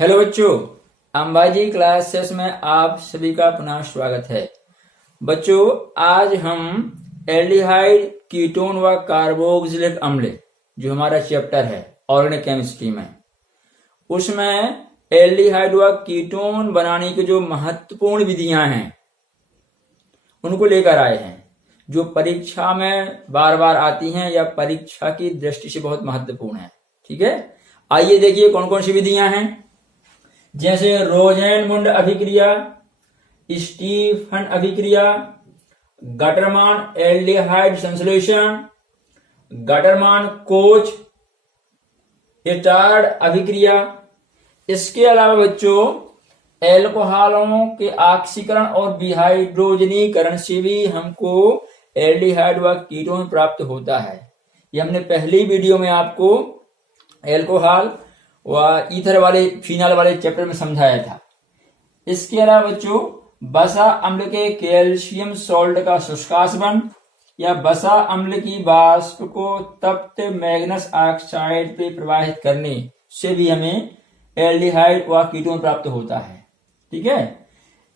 Hello बच्चों, Ambaji classes में आप सभी का पुनः स्वागत है। बच्चों, आज हम एल्डिहाइड, कीटोन व कार्बोक्सिलिक अम्ल जो हमारा चैप्टर है ऑर्गेनिक केमिस्ट्री में, उसमें एल्डिहाइड व कीटोन बनाने की जो महत्वपूर्ण विधियां हैं उनको लेकर आए हैं, जो परीक्षा में बार बार आती हैं या परीक्षा की दृष्टि से बहुत महत्वपूर्ण है। ठीक है, आइए देखिए कौन कौन सी विधियां हैं। जैसे रोजेनमुंड अभिक्रिया, स्टीफन अभिक्रिया, गटरमान एल्डिहाइड संश्लेषण, गटरमान कोच, एटार्ड अभिक्रिया। इसके अलावा बच्चों, एल्कोहलों के ऑक्सीकरण और डिहाइड्रोजनीकरण से भी हमको एल्डिहाइड व कीटोन प्राप्त होता है। ये हमने पहली वीडियो में आपको एल्कोहल व ईथर वाले फिनाल वाले चैप्टर में समझाया था। इसके अलावा बच्चों, बसा अम्ल के कैल्शियम सॉल्ट का शुष्कासवन या बसा अम्ल की वाष्प को तप्त मैग्नस ऑक्साइड पे प्रवाहित करने से भी हमें एल्डिहाइड व कीटोन प्राप्त होता है। ठीक है,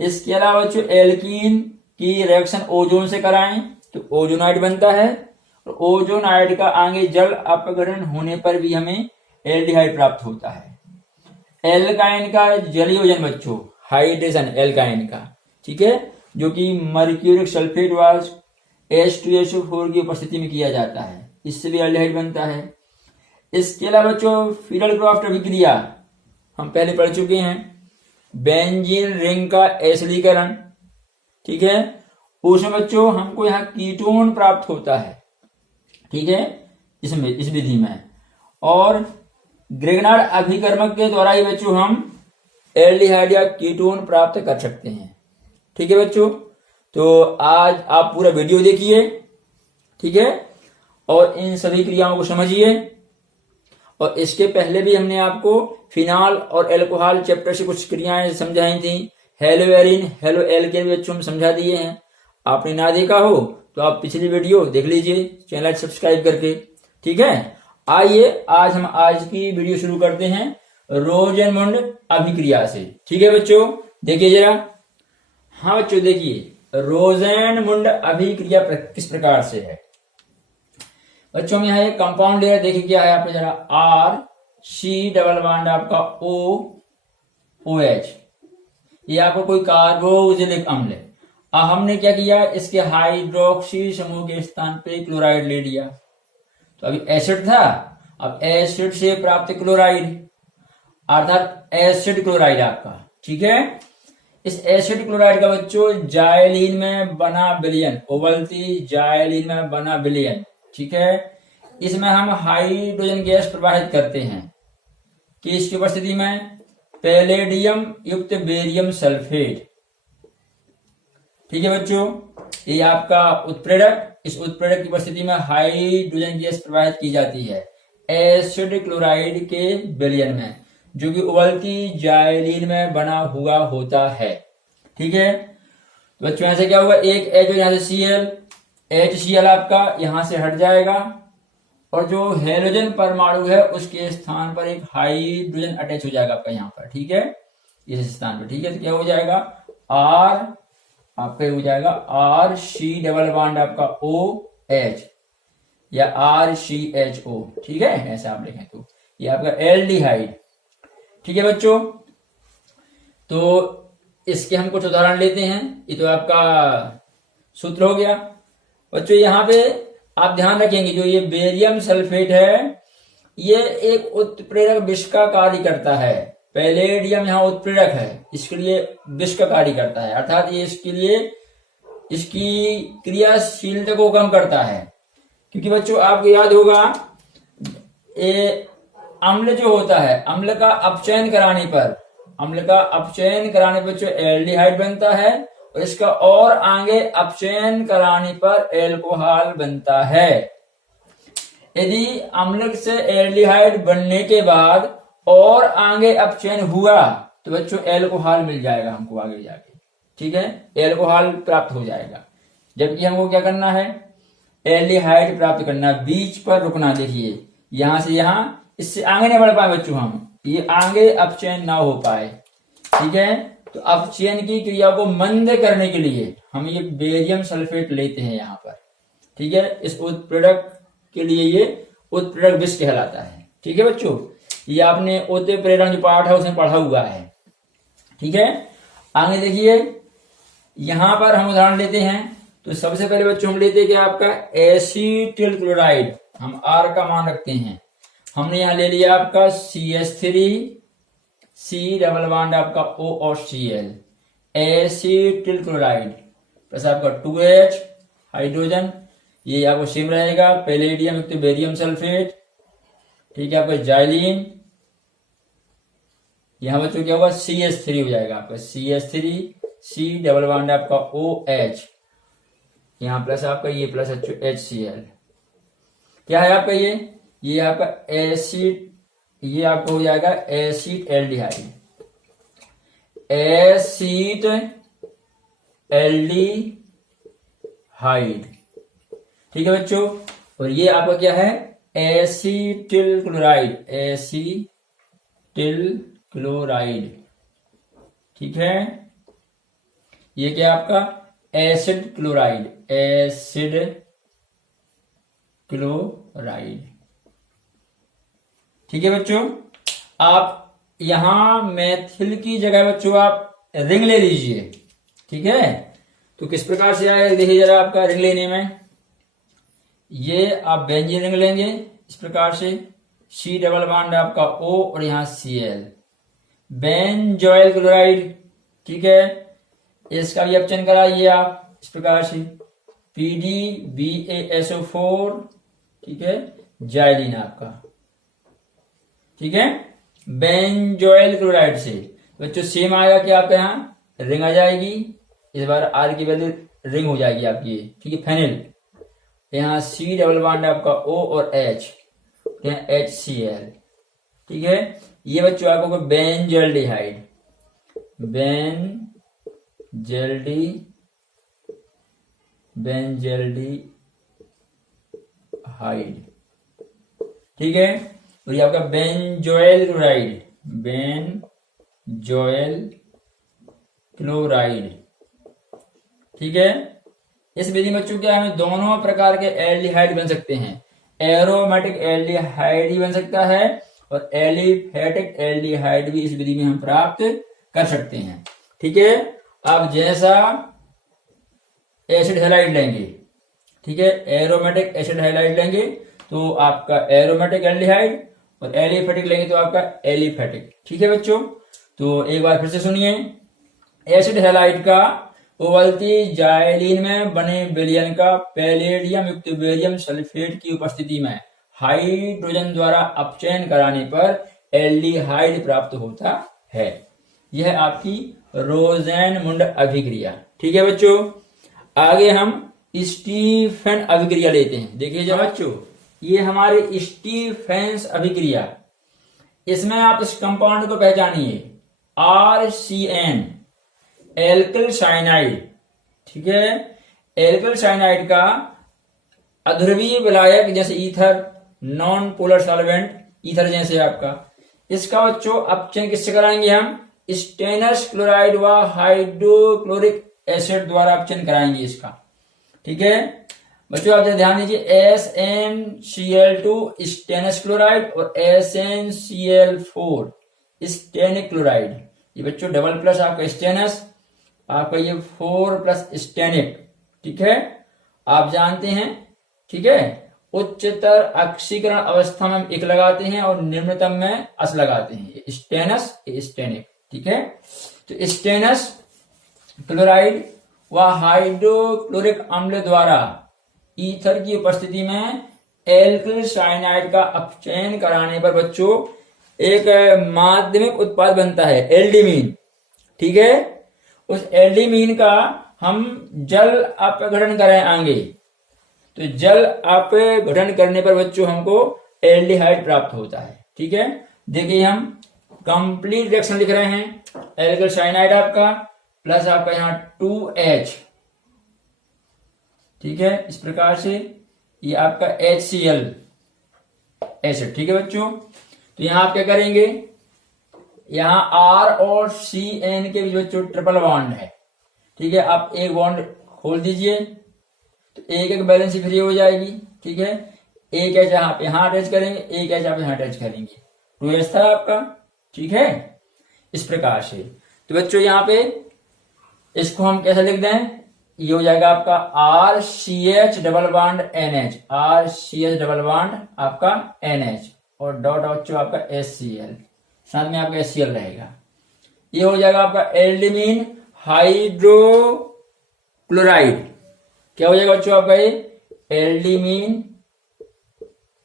इसके अलावा बच्चों, एल्कीन की रिएक्शन ओजोन से कराएं तो ओजोनाइड बनता है, और ओजोनाइड का आगे जल अपघटन होने पर भी हमें एल्डिहाइड प्राप्त होता है। एल्काइन का जलीय योजन बच्चों, हाइड्रेशन एल्काइन का, ठीक है, जो कि मर्क्यूरिक सल्फेट व H2SO4 की उपस्थिति में किया जाता है, इससे भी एल्डिहाइड बनता है। इसके अलावा बच्चों, फिडल-क्राफ्ट अभिक्रिया हम पहले पढ़ चुके हैं। बेंजीन रिंग का एसिडीकरण, ठीक है, उसमें बच्चों हमको यहाँ कीटोन प्राप्त होता है। ठीक है, इसमें इस विधि में, और ग्रेगनार्ड अभिकर्मक के द्वारा ही बच्चों हम एल्डिहाइड या कीटोन प्राप्त कर सकते हैं। ठीक है बच्चों, तो आज आप पूरा वीडियो देखिए, ठीक है, और इन सभी क्रियाओं को समझिए। और इसके पहले भी हमने आपको फिनाल और एल्कोहल चैप्टर से कुछ क्रियाएं समझाई थी। हेलो एरिन, हेलो एल्केन बच्चों हम समझा दिए हैं। आपने ना देखा हो तो आप पिछली वीडियो देख लीजिए चैनल सब्सक्राइब करके। ठीक है, आइए आज हम आज की वीडियो शुरू करते हैं रोजेनमुंड अभिक्रिया से। ठीक है बच्चों, देखिए जरा। हाँ बच्चों, देखिए रोजेनमुंड अभिक्रिया किस प्रकार से है। बच्चों में यहाँ एक कंपाउंड लेयर देखिए क्या है, आपने जरा आर सी डबल बॉन्ड आपका ओ ओ एच, ये आपको कोई कार्बोक्सिलिक अम्ल है। अब हमने क्या किया, इसके हाइड्रोक्सी समूह के स्थान पे क्लोराइड ले लिया। तो अभी एसिड था, अब एसिड से प्राप्त क्लोराइड, अर्थात एसिड क्लोराइड आपका। ठीक है, इस एसिड क्लोराइड का बच्चों जाइलीन में बना विलयन, उबलती जाइलीन में बना विलयन, ठीक है, इसमें हम हाइड्रोजन गैस प्रवाहित करते हैं कि इसकी उपस्थिति में पैलेडियम युक्त बेरियम सल्फेट। ठीक है बच्चों, ये आपका उत्प्रेरक, इस उत्प्रेरक की उपस्थिति में हाइड्रोजन गैस प्रवाहित की जाती है एसिड क्लोराइड के विलयन में, जो कि उबलती जाइलीन में बना हुआ होता है। ठीक है, तो बच्चों यहां से क्या होगा, एक एच और यहां से Cl, HCl आपका यहां से हट जाएगा, और जो हेलोजन परमाणु है उसके स्थान पर एक हाइड्रोजन अटैच हो जाएगा आपका यहाँ पर। ठीक है, इस स्थान पर। ठीक है, तो क्या हो जाएगा, R आपका हो जाएगा RC डबल बॉन्ड आपका OH या RCHO। ठीक है, ऐसा आप लिखें तो ये आपका एल्डिहाइड। ठीक है बच्चों, तो इसके हम कुछ उदाहरण लेते हैं। ये तो आपका सूत्र हो गया बच्चों। यहाँ पे आप ध्यान रखेंगे, जो ये बेरियम सल्फेट है ये एक उत्प्रेरक विष का कार्य करता है। पैलेडियम यहाँ उत्प्रेरक है, इसके लिए विष का कार्य करता है, अर्थात ये इसके लिए इसकी क्रियाशीलता को कम करता है। क्योंकि बच्चों आपको याद होगा, ये अम्ल जो होता है, अम्ल का अपचयन कराने पर बच्चों एल्डिहाइड बनता है, और इसका और आगे अपचयन कराने पर एल्कोहल बनता है। यदि अम्ल से एल्डिहाइड बनने के बाद और आगे अपचयन हुआ तो बच्चों एल्कोहल मिल जाएगा हमको आगे जाके। ठीक है, एल्कोहल प्राप्त हो जाएगा। जबकि हमको क्या करना है, एल्डिहाइड प्राप्त करना, बीच पर रुकना। देखिए यहां से यहां, इससे आगे नहीं बढ़ पाए बच्चों हम, ये आगे अपचयन ना हो पाए। ठीक है, तो अपचयन की क्रिया को मंद करने के लिए हम ये बेरियम सल्फेट लेते हैं यहाँ पर। ठीक है, इस उत्प्रेरक के लिए ये उत्प्रेरक विष कहलाता है। ठीक है बच्चों, ये आपने उत्प्रेरण जो पाठ है उसमें पढ़ा हुआ है। ठीक है, आगे देखिए, यहां पर हम उदाहरण लेते हैं। तो सबसे पहले बच्चों हम लेते हैं कि आपका एसीटिल क्लोराइड, हम आर का मान रखते हैं। हमने यहां ले लिया आपका CH3 C डबल बॉन्ड आपका O और Cl, एसीटिल क्लोराइड प्लस आपका 2H हाइड्रोजन, ये आपको सेम रहेगा, पैलेडियम युक्त बेरियम सल्फेट। ठीक है, आपका जाइलिन, यहां बच्चों क्या होगा CH3 हो जाएगा आपका CH3 C डबल बॉन्ड आपका OH, यहां प्लस आपका ये प्लस HCl। क्या है आपका ये आपका एसिड, ये आपको हो जाएगा एसिड एल्डिहाइड, एसिड एल्डिहाइड। ठीक है बच्चों, और ये आपका क्या है एसीटिल क्लोराइड, एसीटिल क्लोराइड। ठीक है, ये क्या आपका एसिड क्लोराइड, एसिड क्लोराइड। ठीक है बच्चों, आप यहां मैथिल की जगह बच्चों आप रिंग ले लीजिए। ठीक है, तो किस प्रकार से आएगा देखिए जरा आपका रिंग लेने में, ये आप बेंजीन रिंग लेंगे इस प्रकार से, C डबल बॉन्ड आपका O और यहां Cl, बेंजोइल क्लोराइड। ठीक है, इसका भी अपचयन कराइए आप इस प्रकार से, PdBaSO4। ठीक है, जाइलिन आपका। ठीक है, बेंजोइल क्लोराइड से बच्चों सेम आएगा कि आपके यहाँ रिंग आ जाएगी, इस बार आर की वैल्यू रिंग हो जाएगी आपकी। ठीक है, फेनिल, यहाँ C डबल बॉन्ड आपका O और H, यहाँ HCl। ठीक है, ये बच्चों आपको बेंजल्डिहाइड, बेंजल्डिहाइड। ठीक है, और ये आपका बेंजोइल क्लोराइड, बेंजोइल क्लोराइड। ठीक है, इस विधि में बच्चों क्या हमें दोनों प्रकार के एल्डिहाइड बन सकते हैं, एरोमेटिक एल्डिहाइड भी बन सकता है और एलिफेटिक एल्डिहाइड भी इस विधि में हम प्राप्त कर सकते हैं। ठीक है, आप जैसा एसिड हैलाइड लेंगे, ठीक है, एरोमेटिक एसिड हैलाइड लेंगे तो आपका एरोमेटिक एल्डिहाइड, और एलिफेटिक लेंगे तो आपका एलिफेटिक। ठीक है बच्चों, तो एक बार फिर से सुनिए, एसिड हैलाइड का उबलती जाइलिन में बने विलयन का पैलेडियम युक्त बेरियम सल्फेट की उपस्थिति में हाइड्रोजन द्वारा अपचयन कराने पर एल्डिहाइड प्राप्त होता है। यह आपकी रोजेनमुंड अभिक्रिया। ठीक है बच्चों, आगे हम स्टीफेन अभिक्रिया लेते हैं। देखिए जरा बच्चों, ये हमारी स्टीफेंस अभिक्रिया, इसमें आप इस कंपाउंड को पहचानिए, RCN, एल्किल साइनाइड। ठीक है, एल्किल साइनाइड का अध्रुवीय विलायक जैसे ether, non polar solvent ether जैसे आपका, इसका बच्चों अपचयन किससे कराएंगे हम, स्टेनस क्लोराइड व हाइड्रोक्लोरिक एसिड द्वारा अपचयन कराएंगे इसका। ठीक है बच्चों, आप ध्यान दीजिए, SnCl2 स्टेनस क्लोराइड और SnCl4 स्टेनिक क्लोराइड। ये बच्चों डबल प्लस आपका स्टेनस, आपका ये 4 प्लस स्टेनिक। ठीक है, आप जानते हैं। ठीक है, उच्चतर ऑक्सीकरण अवस्था में हम एक लगाते हैं और निम्नतम में अस लगाते हैं, स्टेनस स्टेनिक। ठीक है, तो स्टेनस क्लोराइड व हाइड्रोक्लोरिक अम्ल द्वारा ईथर की उपस्थिति में एल्किल साइनाइड का अपचयन कराने पर बच्चों एक माध्यमिक उत्पाद बनता है, एल्डिमीन। ठीक है, उस एल्डिमीन का हम जल अपघटन करें आगे, तो जल अपघटन करने पर बच्चों हमको एल्डिहाइड प्राप्त होता है। ठीक है, देखिए हम कंप्लीट रिएक्शन लिख रहे हैं, एल्किल साइनाइड आपका प्लस आपका यहां 2H। ठीक है, इस प्रकार से ये आपका HCl एसिड। ठीक है बच्चों, तो यहां आप क्या करेंगे, यहाँ आर और सी एन के बीच बच्चों ट्रिपल बॉन्ड है, ठीक है। आप एक बॉन्ड खोल दीजिए तो एक एक बैलेंस फ्री हो जाएगी, ठीक है। एक एच आप यहाँ अटैच करेंगे, एक एच आप यहाँ अटैच करेंगे, 2s था आपका, ठीक है। इस प्रकार से तो बच्चों यहाँ पे इसको हम कैसे लिख दें, ये हो जाएगा आपका R C H double bond N H, R C H double bond आपका एन एच और डॉट बच्चों आपका एस सी एल, साथ में आपका एस सी एल रहेगा। ये हो जाएगा आपका एल्डिमीन हाइड्रोक्लोराइड। क्या हो जाएगा बच्चों आपका ये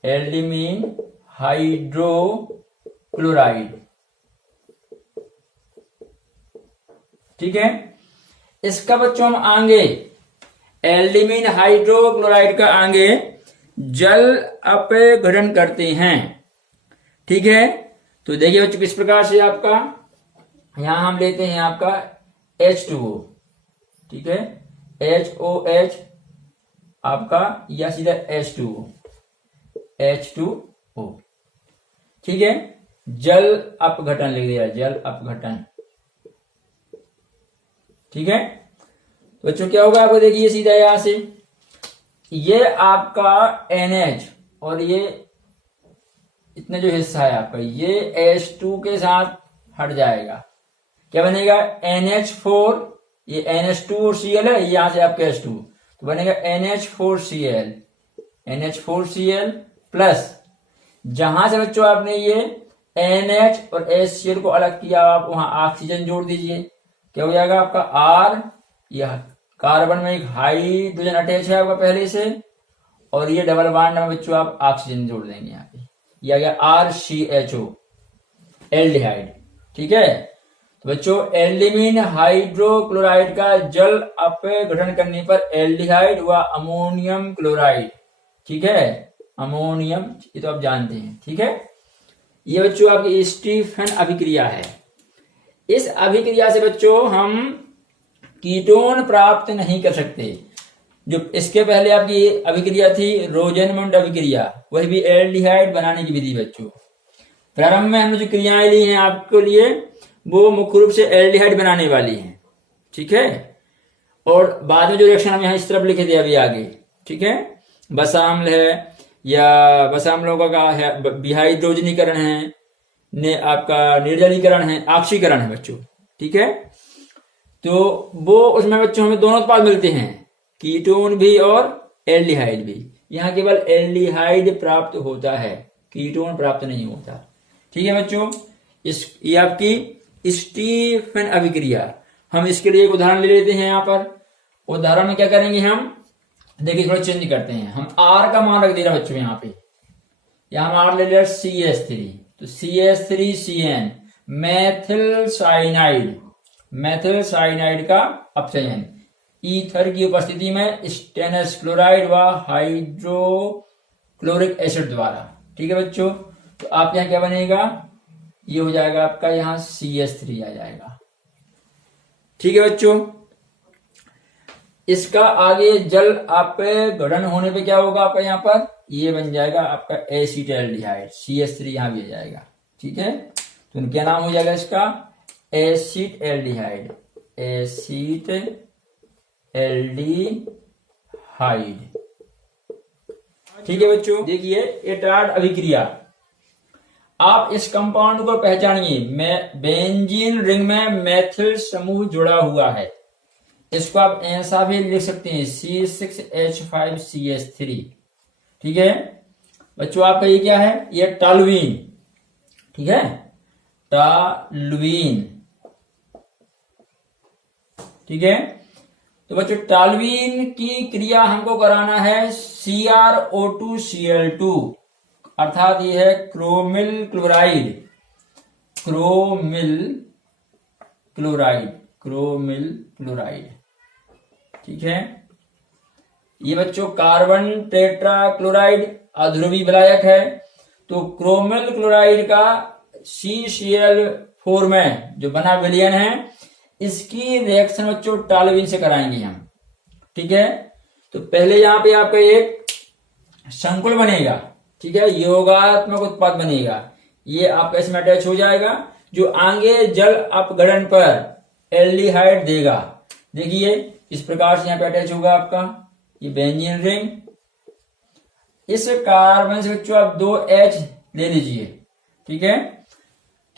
एल्डिमीन हाइड्रोक्लोराइड, ठीक है। इसका बच्चों हम आगे एल्डिमीन हाइड्रोक्लोराइड का आगे जल अपघटन करते हैं, ठीक है। तो देखिए बच्चों किस प्रकार से आपका यहां हम लेते हैं आपका H2O, ठीक है, HOH आपका या सीधा H2O, ठीक है। जल अपघटन लिख दिया, जल अपघटन, ठीक है। तो बच्चों क्या होगा आपको देखिए सीधा यहां से ये आपका NH और ये इतना जो हिस्सा है आपका ये H2 के साथ हट जाएगा, क्या बनेगा NH4, ये NH2Cl है, यहां से आपका H2 तो बनेगा NH4Cl प्लस जहां से बच्चों आपने ये NH और HCl को अलग किया आप वहां ऑक्सीजन जोड़ दीजिए, क्या हो जाएगा आपका R, यह कार्बन में एक हाइड्रोजन अटैच है आपका पहले से और ये डबल बॉन्ड में बच्चों आप ऑक्सीजन जोड़ देंगे यहाँ पे, ये आ गया RCHO एल्डिहाइड, ठीक है। तो बच्चों एल्डिमीन हाइड्रोक्लोराइड का जल अपघटन करने पर एल्डिहाइड व अमोनियम क्लोराइड, ठीक है, अमोनियम ये तो आप जानते हैं, ठीक है। ये बच्चों आपकी स्टीफन अभिक्रिया है। इस अभिक्रिया से बच्चों हम कीटोन प्राप्त नहीं कर सकते। जो इसके पहले आपकी अभिक्रिया थी रोजेनमुंड अभिक्रिया, वही भी एल्डिहाइड बनाने की विधि बच्चों। प्रारंभ में हमने जो क्रियाएं ली हैं आपके लिए वो मुख्य रूप से एल्डिहाइड बनाने वाली हैं, ठीक है। और बाद में जो रिएक्शन हम यहाँ इस तरफ लिखे थे अभी आगे, ठीक है, बसाम्ल है या बसाम्लों का है, विहाइड्रोजनीकरण है, ने आपका निर्जलीकरण है, ऑक्सीकरण है बच्चों, ठीक है। तो वो उसमें बच्चों हमें दोनों उत्पाद मिलते हैं, कीटोन भी और एल्डिहाइड भी। यहाँ केवल एल्डिहाइड प्राप्त होता है, कीटोन प्राप्त नहीं होता, ठीक है बच्चों। ये आपकी स्टीफन अभिक्रिया, हम इसके लिए एक उदाहरण ले लेते हैं। यहाँ पर उदाहरण में क्या करेंगे हम, देखिए थोड़ा चेंज करते हैं, हम R का मान रख दे रहे बच्चों यहाँ पे, यहाँ हम R ले लिया CH3, तो CH3CN मेथिल साइनाइड का अपचयन ईथर की उपस्थिति में स्टेनस क्लोराइड व हाइड्रोक्लोरिक एसिड द्वारा, ठीक है बच्चों। तो आप यहाँ क्या बनेगा, ये हो जाएगा आपका यहाँ CH3 आ जाएगा, ठीक है बच्चों। इसका आगे जल अपघटन होने पे क्या होगा आपका यहाँ पर, ये बन जाएगा आपका एसिटाल्डिहाइड, CH3 यहां भी आ जाएगा, ठीक है। तो क्या नाम हो जाएगा इसका, एसिटाल्डिहाइड, ठीक है बच्चों। देखिए एटार्ड अभिक्रिया, आप इस कंपाउंड को पहचानिए, बेंजीन रिंग में मेथिल समूह जुड़ा हुआ है, इसको आप ऐसा भी लिख सकते हैं C6H5CH3, ठीक है बच्चों। आपका ये क्या है, ये टॉल्यूइन, ठीक है, टॉल्यूइन, ठीक है। तो बच्चों टॉल्यूइन की क्रिया हमको कराना है CrO2Cl2, अर्थात ये है क्रोमिल क्लोराइड, ठीक है। ये बच्चों कार्बन टेट्रा क्लोराइड अध्रुवी विलायक है, तो क्रोमिल क्लोराइड का CCl4 में जो बना विलयन है, इसकी रिएक्शन बच्चों टॉल्यूइन से कराएंगे हम, ठीक है। तो पहले यहां पे आपका एक संकुल बनेगा, ठीक है, योगात्मक उत्पाद बनेगा, ये आपका इसमें अटैच हो जाएगा, जो आगे जल अपघटन पर एल्डिहाइड देगा। देखिए इस प्रकार से यहाँ पे अटैच होगा आपका ये बेंजीन रिंग। इस कार्बन से बच्चों आप 2H ले लीजिए, ठीक है,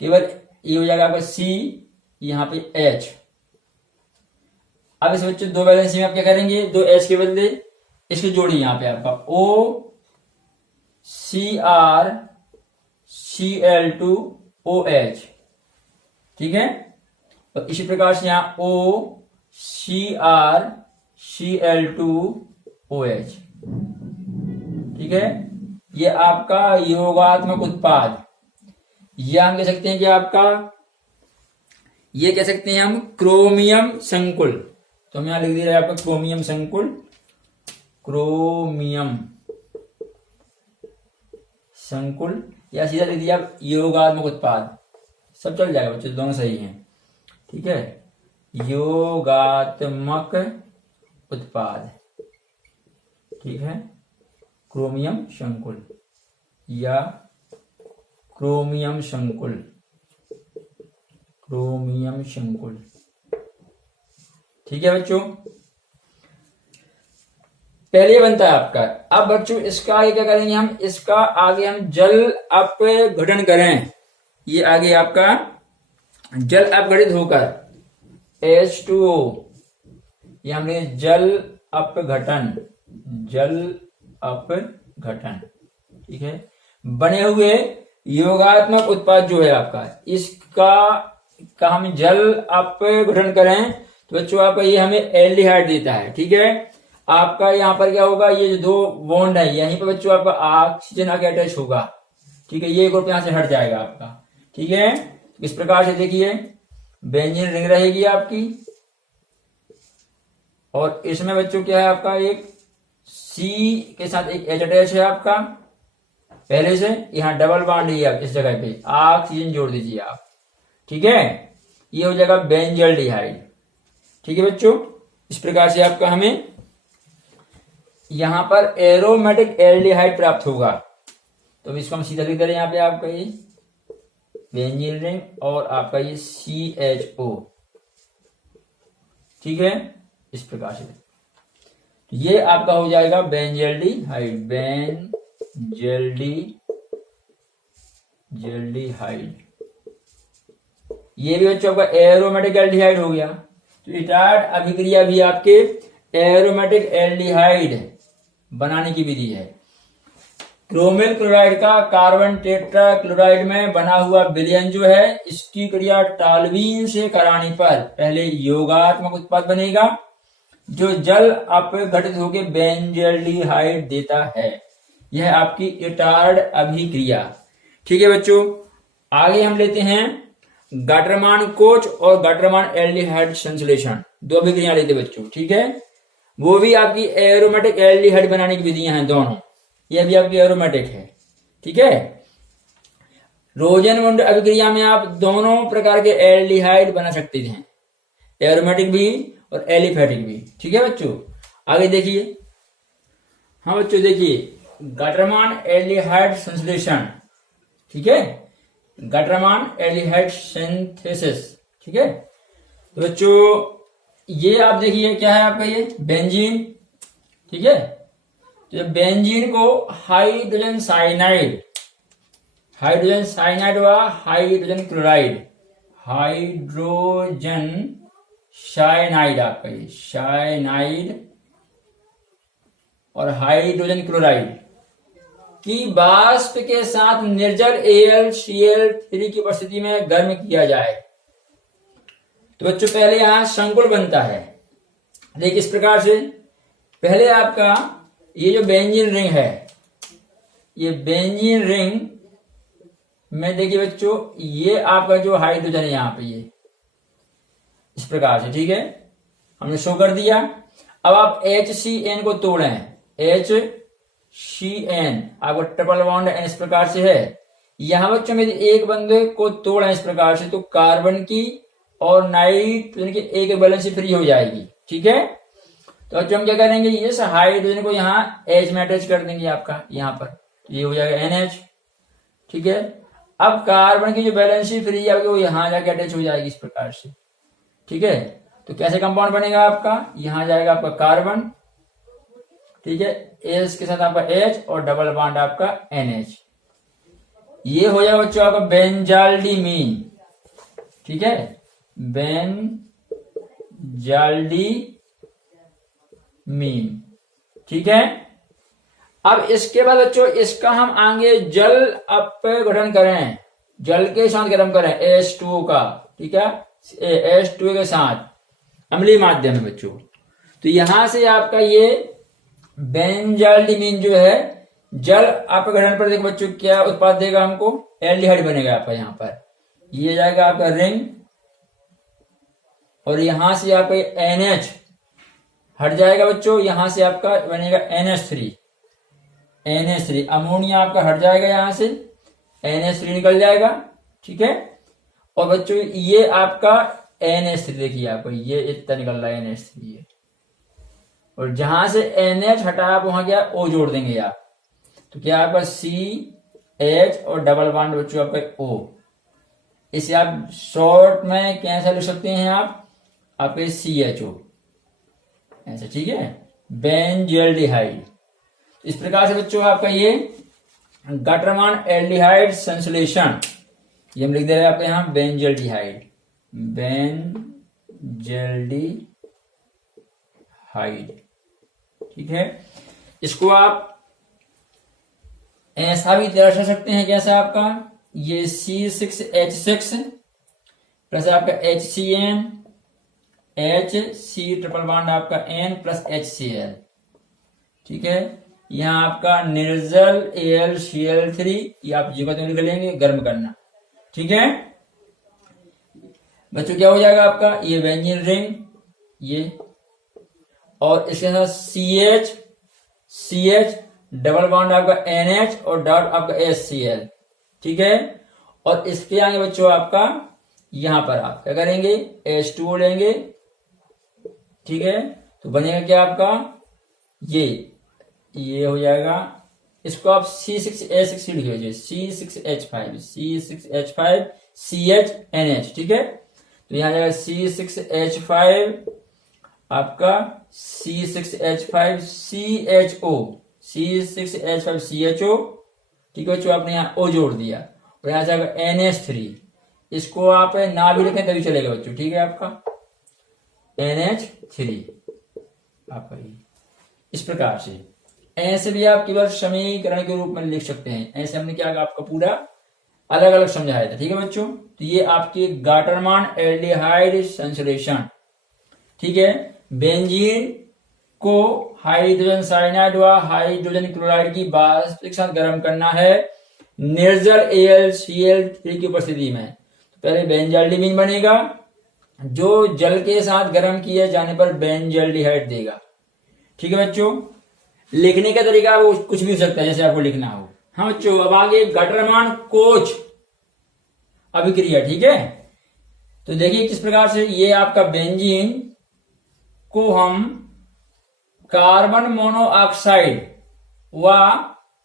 केवल ये हो जाएगा आपका C, यहाँ पे H। अब इस बच्चों 2 वैलेंसी में आप क्या करेंगे, 2H के बदले इसकी जोड़ी यहाँ पे आपका OCr Cl2OH, ठीक है। और इसी प्रकार से यहाँ OCr Cl2OH, ठीक है। ये आपका योगात्मक उत्पाद, या हम कह सकते हैं कि आपका ये कह सकते हैं हम क्रोमियम संकुल। तो हम यहां लिख दे रहे हैं आपका क्रोमियम संकुल, क्रोमियम संकुल, या सीधा लिख दिया आप योगात्मक उत्पाद, सब चल जाएगा बच्चों, दोनों सही हैं, ठीक है। योगात्मक उत्पाद, ठीक है, क्रोमियम संकुल या क्रोमियम संकुल, क्रोमियम संकुल, ठीक है बच्चों। पहले बनता है आपका। अब बच्चों इसका आगे क्या करेंगे हम, इसका आगे हम जल अपघटन करें। ये आगे आपका जल अपघटित होकर H2O, ये हमने जल अपघटन, जल अपघटन, ठीक है, बने हुए योगात्मक उत्पाद जो है आपका, इसका का हम जल अपघटन करें तो बच्चों आपका ये हमें एल्डिहाइड देता है, ठीक है। आपका यहाँ पर क्या होगा, ये जो 2 बॉन्ड है यहीं पर बच्चों आपका ऑक्सीजन आके अटैच होगा, ठीक है, ये ग्रुप यहाँ से हट जाएगा आपका, ठीक है। इस प्रकार से देखिए बेंजीन रिंग रहेगी आपकी, और इसमें बच्चों क्या है आपका एक C के साथ एक H अटैच है आपका पहले से, यहाँ डबल बॉन्ड है इस जगह पे, ऑक्सीजन जोड़ दीजिए आप, ठीक है, ये हो जाएगा बेंजल्डिहाइड, ठीक है बच्चों। इस प्रकार से आपका हमें यहां पर एरोमेटिक एल्डिहाइड प्राप्त होगा। तो इसको हम सीधा लिख दे रहे हैं यहाँ पे आपका ये बेंजीन रिंग और आपका ये CHO, ठीक है, इस प्रकार से ये आपका हो जाएगा बेंजल्डिहाइड, बेंजल्डिहाइड। ये भी बच्चों आपका एरोमेटिक एल्डिहाइड हो गया। तो इटार्ड अभिक्रिया भी आपके एरोमेटिक एल्डिहाइड बनाने की विधि है। क्रोमिल क्लोराइड का कार्बन टेट्रा क्लोराइड में बना हुआ विलयन जो है, इसकी क्रिया टॉल्यूइन से कराने पर पहले योगात्मक उत्पाद बनेगा जो जल अपघटित होकर बेंजल्डिहाइड देता है। यह आपकी इटार्ड अभिक्रिया, ठीक है बच्चों। आगे हम लेते हैं गाटरमान कोच और गाटरमान एल्डिहाइड संश्लेषण, 2 अभिक्रिया लेते बच्चों, ठीक है। वो भी आपकी एरोमेटिक एल्डिहाइड बनाने की विधियां हैं दोनों, ये भी आपकी एरोमेटिक है, ठीक है। रोजेनमुंड अभिक्रिया में आप दोनों प्रकार के एल्डिहाइड बना सकते हैं, एरोमेटिक भी और एलिफेटिक भी, ठीक है बच्चों। आगे देखिए, हाँ बच्चों देखिए गाटरमान एल्डिहाइड संश्लेषण, ठीक है, गाटरमान एल्डिहाइड सिंथेसिस, ठीक है। तो बच्चों ये आप देखिए क्या है आपका ये बेंजीन, ठीक है। तो बेंजीन को हाइड्रोजन साइनाइड, हाइड्रोजन साइनाइड व हाइड्रोजन क्लोराइड, हाइड्रोजन साइनाइड आपका ये साइनाइड और हाइड्रोजन क्लोराइड की वाष्प के साथ निर्जल AlCl3 की उपस्थिति में गर्म किया जाए। तो बच्चों पहले यहां संकुल बनता है, देखिए इस प्रकार से। पहले आपका ये जो बेंजीन रिंग है, ये बेंजीन रिंग में देखिए बच्चों ये आपका जो हाइड्रोजन है यहाँ पे ये इस प्रकार से, ठीक है, हमने शो कर दिया। अब आप HCN को तोड़ें, HCN आपको ट्रिपल बॉन्ड N इस प्रकार से है। यहां बच्चों में एक बंदे को तोड़ें इस प्रकार से, तो कार्बन की और नाइट्रोजन की एक बैलेंस फ्री हो जाएगी, ठीक है। तो बच्चों हम क्या करेंगे, इस हाइड्रोजन को यहाँ H में अटैच कर देंगे आपका यहाँ पर, ये हो जाएगा NH, ठीक है। अब कार्बन की जो वैलेंसी फ्री है वो यहां जाके अटैच हो जाएगी इस प्रकार से, ठीक है। तो कैसे कंपाउंड बनेगा आपका, यहां जाएगा आपका कार्बन, ठीक है, एस के साथ आपका एच और डबल बॉन्ड आपका NH। ये हो जाएगा बच्चों आपका बेंजाल्डिमीन, ठीक है, बेंजाल्डिमीन, ठीक है। अब इसके बाद बच्चों इसका हम आगे जल अपघटन करें, जल के साथ गर्म करें H2O का, ठीक है, H2O के साथ अम्लीय माध्यम में बच्चों। तो यहां से आपका ये बेंजाल्डिमीन जो है जल अपघटन पर देखो बच्चों क्या उत्पाद देगा हमको, एल्डिहाइड बनेगा आपका। यहां पर ये जाएगा आपका रिंग और यहां से आपका NH हट जाएगा बच्चों, यहां से आपका बनेगा NH3 अमोनिया आपका हट जाएगा, यहां से NH3 निकल जाएगा, ठीक है। और बच्चों ये आपका NH3 देखिए आपको ये इतना निकल रहा है NH3 ये, और जहां से NH हटाया आप वहां क्या O जोड़ देंगे आप, तो क्या आपका CH और डबल बॉन्ड बच्चों आपका O। इसे आप शॉर्ट में कैसे लिख सकते हैं आप CHO ऐसे, ठीक है, बेंजाल्डिहाइड। इस प्रकार से बच्चों आपका ये गटरमान एल्डिहाइड संश्लेषण, ये हम लिख दे रहे हैं आपके यहां बेंजाल्डिहाइड, बेंजाल्डिहाइड, ठीक है। इसको आप ऐसा भी दर्शा सकते हैं जैसा आपका ये C6H6 प्लस आपका HCN HC ट्रिपल बॉन्ड आपका N प्लस HCl, ठीक है। यहां आपका निर्जल AlCl3, ये आप जीवत में लिख लेंगे गर्म करना, ठीक है बच्चों। क्या हो जाएगा आपका ये बेंजीन रिंग ये, और इसके साथ CH डबल बॉन्ड आपका NH और डॉट आपका HCl, ठीक है। और इसके आगे बच्चों आपका यहां पर आप क्या करेंगे H2O लेंगे, ठीक है। तो बनेगा क्या आपका ये हो जाएगा, इसको आप C6H6 लिख लीजिए, C6H5 CHNH, ठीक है। तो यहां जाएगा C6H5 आपका C6H5 CHO, ठीक है बच्चों, आपने यहाँ O जोड़ दिया और यहां से NH3, इसको आप ना भी लिखें तभी चलेगा बच्चों, ठीक है, आपका NH3 आपका ये। इस प्रकार से ऐसे भी आप केवल समीकरण के रूप में लिख सकते हैं। ऐसे हमने क्या आपका पूरा अलग अलग समझाया था, ठीक है बच्चों। तो ये आपकी गाटरमान एल्डिहाइड संश्लेषण, ठीक है। बेंजीन को हाइड्रोजन साइनाइड व हाइड्रोजन क्लोराइड की वास्तविक साथ गर्म करना है निर्जल AlCl3 की उपस्थिति में। तो पहले बेंजाल्डिमीन बनेगा जो जल के साथ गर्म किए जाने पर बेंजाल्डिहाइड देगा, ठीक है बच्चों। लिखने का तरीका वो कुछ भी हो सकता है जैसे आपको लिखना हो। हाँ बच्चों, अब आगे गटरमान कोच अभिक्रिया, ठीक है। तो देखिए किस प्रकार से ये आपका बेंजीन को हम कार्बन मोनोऑक्साइड व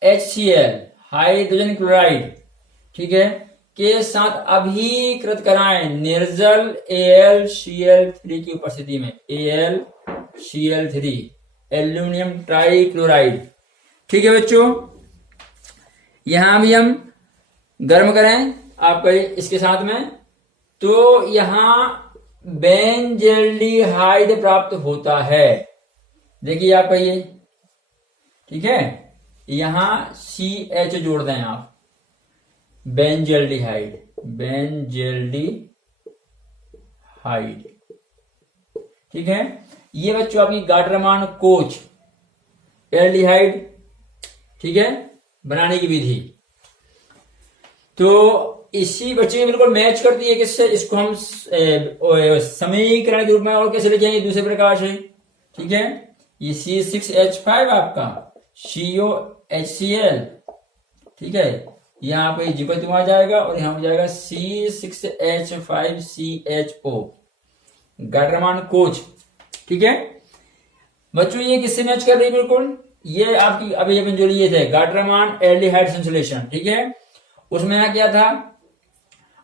HCl हाइड्रोजन क्लोराइड, ठीक है, के साथ अभिकृत कराएं निर्जल AlCl3 की उपस्थिति में, AlCl3 एल्यूमिनियम ट्राइक्लोराइड, ठीक है बच्चों। यहां भी हम गर्म करें आपका इसके साथ में, तो यहां बेंजाल्डिहाइड प्राप्त होता है। देखिए आपका ये, ठीक है, यहां CH जोड़ दें आप, बेंजाल्डिहाइड, ठीक है। ये बच्चों आपकी गाटरमान कोच एल्डिहाइड, ठीक है, बनाने की विधि। तो इसी बच्चे बिल्कुल मैच करती है किससे, इसको हम समीकरण के रूप में और कैसे लिखेंगे दूसरे प्रकार से, ठीक है। ये C6H5 आपका COHCl, ठीक है, यहां पे जीवत आ जाएगा और यहां हो जाएगा C6H5CHO गाटरमान कोच, ठीक है बच्चों। ये किससे मैच कर रही है, बिल्कुल ये आपकी अभी अपन जो लिए थे गाटरमान एल्डिहाइड संश्लेषण, ठीक है। उसमें यहाँ क्या था,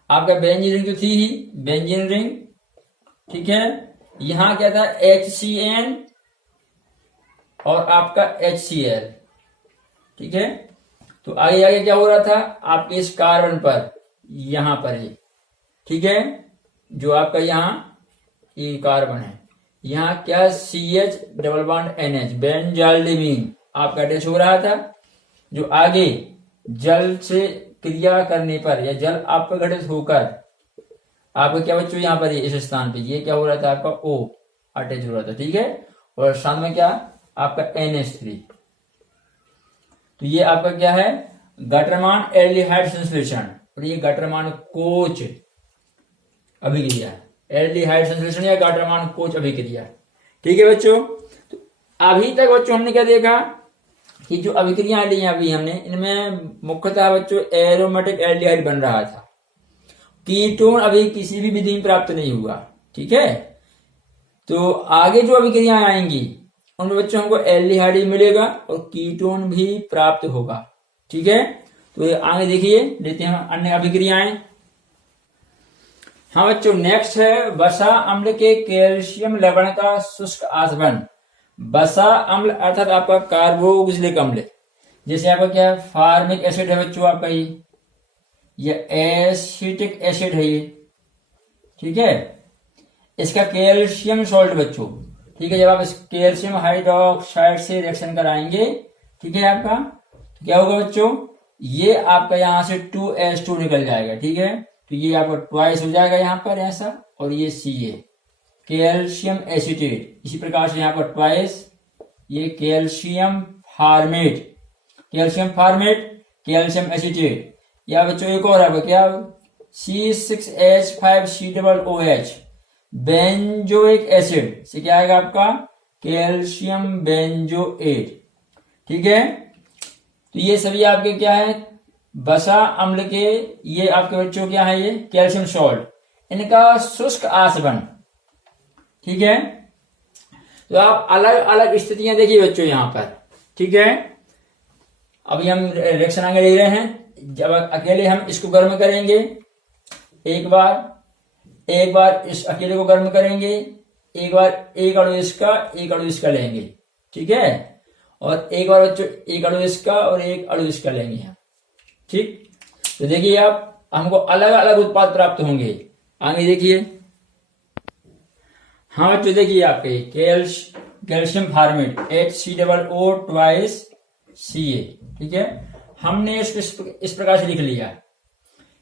आपका बेंजीन रिंग तो थी ही, बेंजीन रिंग, ठीक है। यहां क्या था, HCN और आपका HCl, ठीक है। तो आगे आगे क्या हो रहा था आपके इस कार्बन पर, यहां पर ही, ठीक है, जो आपका यहां ये कार्बन है, यहां क्या CH डबल बॉन्ड NH बेंजाल्डिमीन आपका अटैच हो रहा था, जो आगे जल से क्रिया करने पर या जल अपघटित होकर आपका क्या बच्चों यहाँ पर इस स्थान पे ये क्या हो रहा था, आपका O अटैच हो रहा था, ठीक है। और साथ में क्या आपका NH3, तो ये आपका क्या है, गटरमान एल्डिहाइड संश्लेषण, और ये गटरमान कोच अभिक्रिया, एल्डिहाइड संश्लेषण या गटरमान कोच अभिक्रिया, ठीक है बच्चों। तो अभी तक बच्चों हमने क्या देखा कि जो अभिक्रियाएं ली अभी हमने, इनमें मुख्यतः बच्चों एरोमेटिक एल्डिहाइड बन रहा था, कीटोन अभी किसी भी विधि में प्राप्त नहीं हुआ, ठीक है। तो आगे जो अभिक्रियाएं आएंगी उनमें बच्चों हमको एल्डिहाइड ही मिलेगा और कीटोन भी प्राप्त होगा, ठीक है। तो आगे देखिए, लेते हैं अन्य अभिक्रियाएं। हाँ बच्चों, नेक्स्ट है वसा अम्ल के कैल्शियम लवण का शुष्क आसवन। वसा अम्ल अर्थात आपका कार्बोक्सिलिक अम्ल, जैसे आपका क्या है, फार्मिक एसिड है बच्चों आपका ये एसिटिक एसिड है ये, ठीक है। इसका कैल्शियम सॉल्ट बच्चों, ठीक है, जब आप इस कैल्शियम हाइड्रोक्साइड से रिएक्शन कराएंगे, ठीक है आपका, तो क्या होगा बच्चों, ये आपका यहां से 2H2 निकल जाएगा, ठीक है। तो ये आपका ट्वाइस हो जाएगा यहाँ पर ऐसा, और ये Ca कैल्शियम एसिटेट, इसी प्रकार से यहाँ पर ट्वाइस ये calcium format, calcium format, calcium acetate, या बच्चों एक और है क्या, C6H5COOH बेंजोइक एसिड से क्या आएगा आपका कैल्शियम बेंजोएट, ठीक है। तो ये सभी आपके क्या है, वसा अम्ल के, ये आपके बच्चों क्या है, ये कैल्शियम सॉल्ट, इनका शुष्क आसवन, ठीक है। तो आप अलग अलग स्थितियां देखिए बच्चों यहां पर, ठीक है। अभी हम रिएक्शन आगे ले रहे हैं, जब अकेले हम इसको गर्म करेंगे, एक बार इस अकेले को गर्म करेंगे, एक बार एक अणु इसका एक अणु इसका लेंगे, ठीक है, और एक बार बच्चों एक अणु इसका और एक अणु इसका लेंगे हम, ठीक। तो देखिए आप, हमको अलग अलग उत्पाद प्राप्त होंगे। आगे देखिए, हाँ बच्चों देखिए आपके calcium format HCOO twice Ca, ठीक है। हमने इसको इस प्रकार से लिख लिया,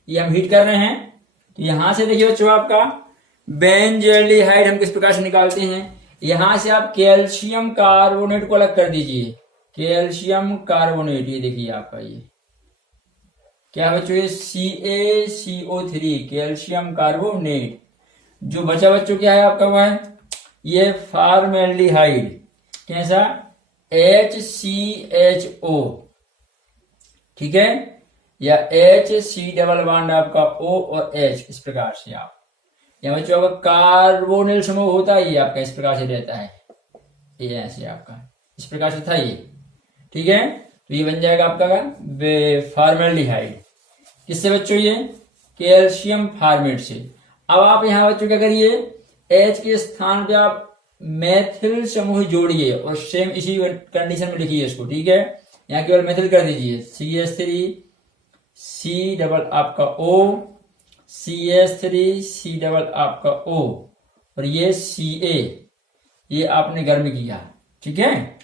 ये हम हीट कर रहे हैं, तो यहां से देखिए बच्चों आपका बेंजल्डिहाइड हम किस प्रकार से निकालते हैं, यहां से आप कैल्शियम कार्बोनेट को अलग कर दीजिए, कैल्शियम कार्बोनेट, ये देखिए आपका ये क्या बच्चों, ये CaCO3 कैल्शियम कार्बोनेट, जो बचा बच्चों क्या है आपका, वह है ये फॉर्मेल्डिहाइड, कैसा HCHO, ठीक है, या HC डबल बॉन्ड आपका O और H, इस प्रकार से आप, या बच्चों आपका कार्बोनिल समूह होता है, ये आपका इस प्रकार से रहता है, ये ऐसे आपका इस प्रकार से था ये, ठीक है। तो ये बन जाएगा आपका फॉर्मेल्डिहाइड, किससे बच्चों, ये कैल्शियम फार्मेट से। अब आप यहां बच्चों क्या करिए, H के स्थान पे आप मेथिल समूह जोड़िए और सेम इसी कंडीशन में लिखिए इसको, ठीक है। यहाँ केवल मेथिल कर दीजिए, CH3 C डबल आपका O, CH3 C डबल आपका O, और ये Ca, ये आपने गर्म किया, ठीक है।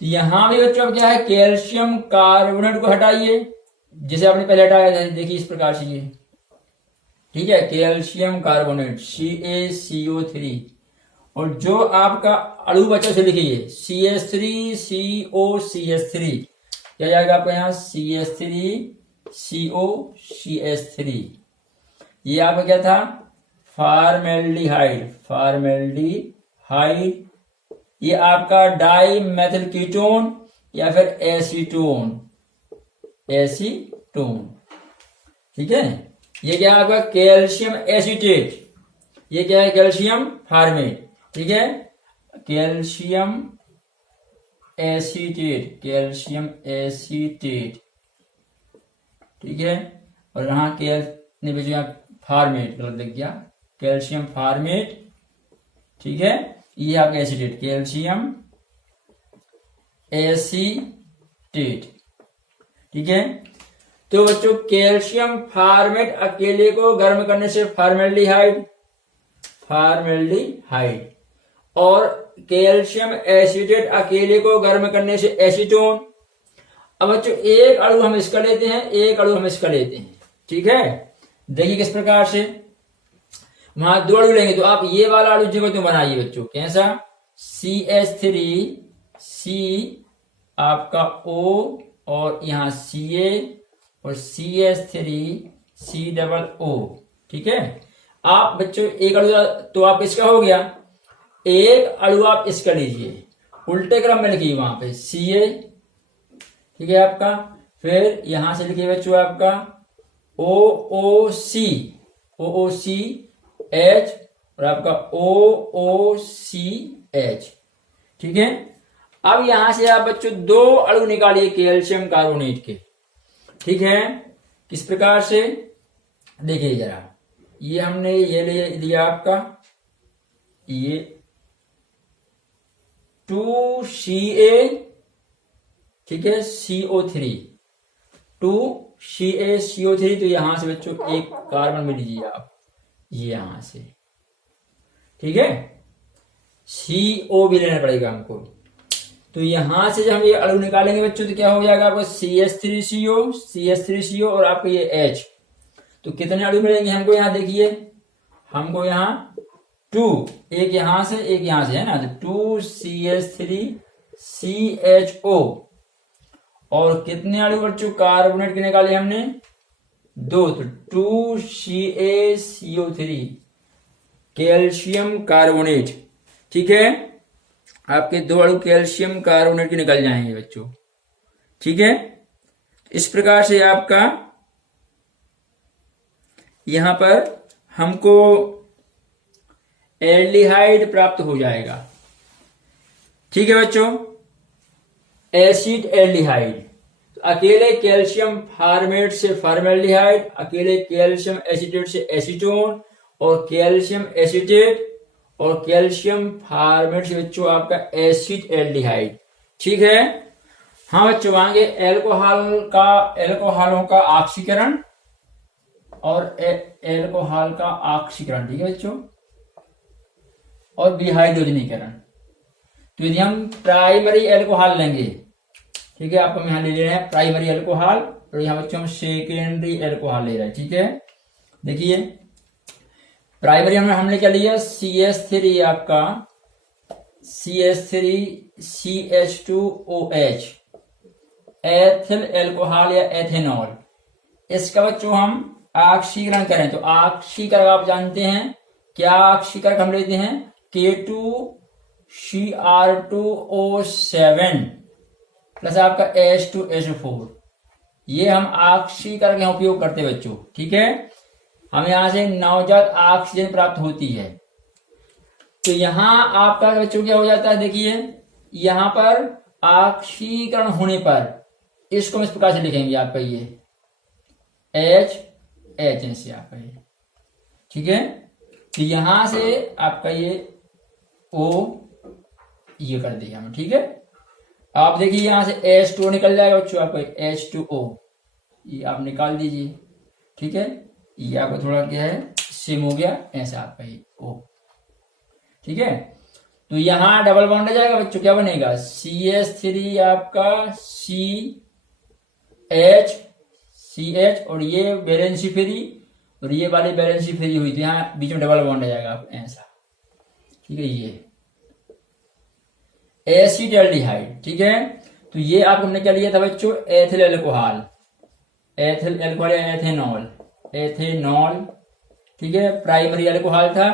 तो यहां भी बच्चों अब क्या है, कैल्शियम कार्बोनेट को हटाइए, जैसे आपने पहले हटाया था, देखिए इस प्रकार से ये, ठीक है, कैल्शियम कार्बोनेट CaCO3, और जो आपका अणु बचा से लिखिए CH3COCH3, क्या जाएगा आपका यहाँ CH3COCH3, ये आपका क्या था, फॉर्मेल्डिहाइड, ये आपका डाई मेथिल कीटोन या फिर एसीटोन, ठीक है। ये क्या है आपका कैल्शियम एसिटेट, ये क्या है कैल्शियम फार्मेट, ठीक है, कैल्शियम एसिटेट, ठीक है। और यहाँ नहीं बच्चों, यहाँ फॉर्मेट गलत लिख गया, कैल्शियम फॉर्मेट, ठीक है। ये आपका एसिटेट, कैल्शियम एसीटेट, ठीक है। तो बच्चों कैल्शियम फॉर्मेट अकेले को गर्म करने से फॉर्मेल्डिहाइड, और कैल्शियम एसिटेट अकेले को गर्म करने से एसीटोन। अब बच्चों एक अणु हम इसका लेते हैं, एक अणु हम इसका लेते हैं, ठीक है। देखिए किस प्रकार से, वहां 2 अणु लेंगे तो आप ये वाला अणु जो तो बनाइए बच्चों, कैसा, CH3C आपका O और यहाँ Ca और CH3COO, ठीक है। आप बच्चों एक अणु तो आप इसका हो गया, एक अणु आप इसका लीजिए, उल्टे क्रम में लिखिए वहां पे Ca, ठीक है आपका। फिर यहां से लिखिए बच्चों आपका OOC H और आपका OOCH, ठीक है। अब यहां से आप बच्चों 2 अणु निकालिए कैल्शियम कार्बोनेट के, ठीक है। किस प्रकार से, देखिए जरा, ये हमने ये लिया आपका, ये 2Ca, ठीक है, CO3, 2CaCO3, तो यहां से बच्चों एक कार्बन में लीजिए आप, ये यहां से, ठीक है। CO भी लेना पड़ेगा हमको। तो यहां से जब हम ये अणु निकालेंगे बच्चों तो क्या हो जाएगा आपको, CH3CO और आपको ये H। तो कितने अणु मिलेंगे हमको, यहाँ देखिए, हमको यहाँ 2, एक यहां से एक यहां से, है ना, तो 2CH3CHO, और कितने अणु बच्चों कार्बोनेट के निकाले हमने, 2, तो 2CaCO3 कैल्शियम कार्बोनेट, ठीक है। आपके 2 अणु कैल्शियम कार्बोनेट के निकल जाएंगे बच्चों, ठीक है। इस प्रकार से आपका यहां पर हमको एल्डिहाइड प्राप्त हो जाएगा, ठीक है बच्चों। एसिड एल्डिहाइड, अकेले कैल्शियम फॉर्मेट से फॉर्मेल्डिहाइड, अकेले कैल्शियम एसिटेट से एसीटोन, और कैल्शियम एसिटेट और कैल्शियम फॉर्मेट से बच्चों आपका एसिड एल्डिहाइड, ठीक है। हाँ बच्चों, आगे एल्कोहलों का ऑक्सीकरण और एल्कोहल का ऑक्सीकरण, ठीक है बच्चों, और डिहाइड्रोजनीकरण। तो यदि हम प्राइमरी एल्कोहल लेंगे, ठीक है, आपको यहां ले रहे हैं प्राइमरी एल्कोहल, और यहां बच्चों हम सेकेंडरी एल्कोहल ले रहे हैं, ठीक है। देखिए प्राइमरी हमने क्या लिया, CH3 आपका, CH3CH2OH, एथिल एल्कोहल या एथेनॉल। इसका बच्चों हम ऑक्सीकरण करें तो ऑक्सीकरण आप जानते हैं, क्या ऑक्सीकरण हम लेते हैं, K2Cr2O7 प्लस आपका H2SO4, ये हम ऑक्सीकरण का उपयोग करते हैं बच्चों, ठीक है। हमें यहां से नवजात ऑक्सीजन प्राप्त होती है। तो यहां आपका बच्चों क्या हो जाता है, देखिए यहां पर ऑक्सीकरण होने पर इसको हम इस प्रकार से लिखेंगे, आपका ये HN से आपका ये, ठीक है। तो यहां से आपका ये O ये कर दिया हम, ठीक है। आप देखिए यहां से H2O निकल जाएगा बच्चों, आपका H2O ये आप निकाल दीजिए, ठीक है। ये आपका थोड़ा क्या है, सिम हो गया, ऐसा आपका ये O, ठीक है। तो यहां डबल बॉन्ड आ जाएगा बच्चों, क्या बनेगा, CH3 आपका CH और ये वैलेंसी फ्री और ये वाली वैलेंसी फ्री हुई, तो यहाँ बीच में डबल बॉन्ड आ जाएगा ऐसा, ठीक है। ये एसिटाल्डिहाइड, ठीक है। तो ये आप हमने क्या लिया था बच्चों, एथिल एल्कोहल या एथेनॉल, ठीक है, प्राइमरी एल्कोहल था।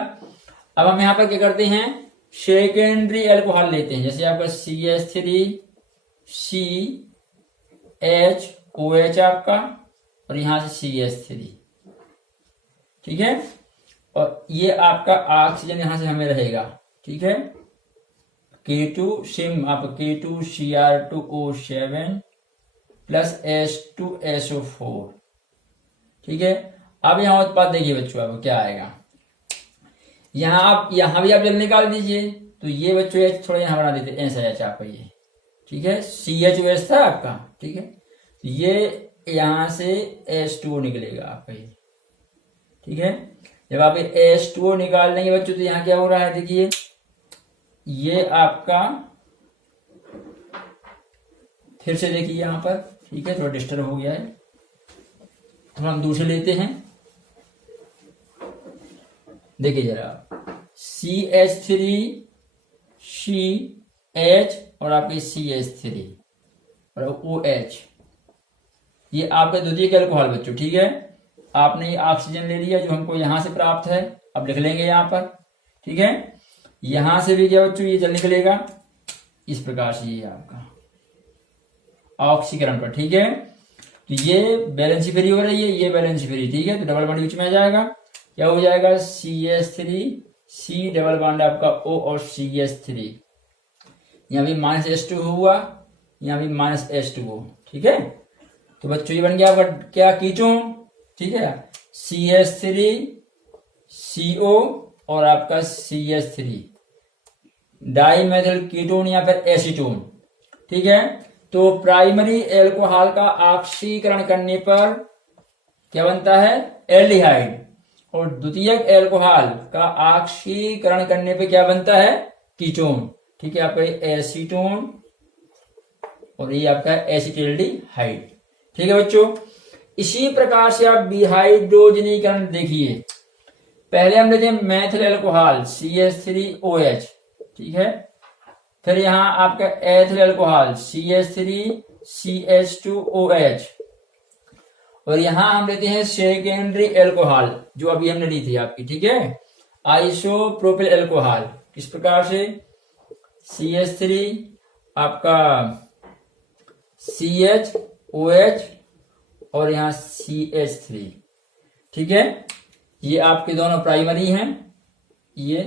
अब हम यहां पर क्या करते हैं, सेकेंडरी एल्कोहल लेते हैं, जैसे आपका CH3CHOH आपका, और यहां से CH3, ठीक है। और ये आपका ऑक्सीजन यहां से हमें रहेगा, ठीक है। K2 सिम आप K2Cr2O7 प्लस H2SO4, ठीक है। अब यहाँ उत्पाद देखिए बच्चों, अब क्या आएगा, यहाँ भी आप जल निकाल दीजिए, तो ये बच्चों एच थोड़ा यहाँ बना देते, ऐसा एच आपका ये, ठीक है, CH था आपका, ठीक है, तो ये यहां से H2O निकलेगा आपका ये, ठीक है। जब आप H2O निकाल देंगे बच्चों, तो यहाँ क्या हो रहा है, देखिए ये आपका, फिर से देखिए यहाँ पर, ठीक है, थोड़ा डिस्टर्ब हो गया है, थोड़ा हम दूसरे लेते हैं। देखिए जरा, CH3 CH और आपके CH3 और OH, ये आपका द्वितीयक अल्कोहल बच्चों, ठीक है। आपने ये ऑक्सीजन ले लिया जो हमको यहां से प्राप्त है, अब लिख लेंगे यहां पर, ठीक है। यहां से भी क्या बच्चों, ये जल निकलेगा इस प्रकार से, ये आपका ऑक्सीकरण पर, ठीक है। तो ये बैलेंस फ्री हो रही है, ये बैलेंस फ्री, ठीक है, तो डबल बॉन्ड बीच में आ जाएगा, क्या हो जाएगा, CH3 C डबल बॉन्ड आपका O और CH3, यहाँ भी -H2 हुआ, यहाँ भी -H2O, ठीक है। तो बच्चों ये बन गया आपका क्या, कीटोन, ठीक है, CH3 CO और आपका CH3 डाइमेथिल कीटोन या फिर एसीटोन, ठीक है। तो प्राइमरी एल्कोहल का ऑक्सीकरण करने पर क्या बनता है, एल्डिहाइड, और द्वितीयक एल्कोहल का ऑक्सीकरण करने पे क्या बनता है, कीटोन, ठीक है, आपका एसीटोन और ये आपका एसिटिल्डिहाइड, ठीक है बच्चों। इसी प्रकार से आप डिहाइड्रोजनीकरण देखिए, पहले हम लेते हैं मेथिल एल्कोहल CH3OH, ठीक है, फिर यहां आपका एथिल एल्कोहल CH3CH2OH, और यहां हम लेते हैं सेकेंडरी एल्कोहल जो अभी हमने ली थी आपकी, ठीक है, आइसोप्रोपिल एल्कोहल, किस प्रकार से, CH3 आपका CHOH और यहां CH3, ठीक है, ये आपके दोनों प्राइमरी हैं, ये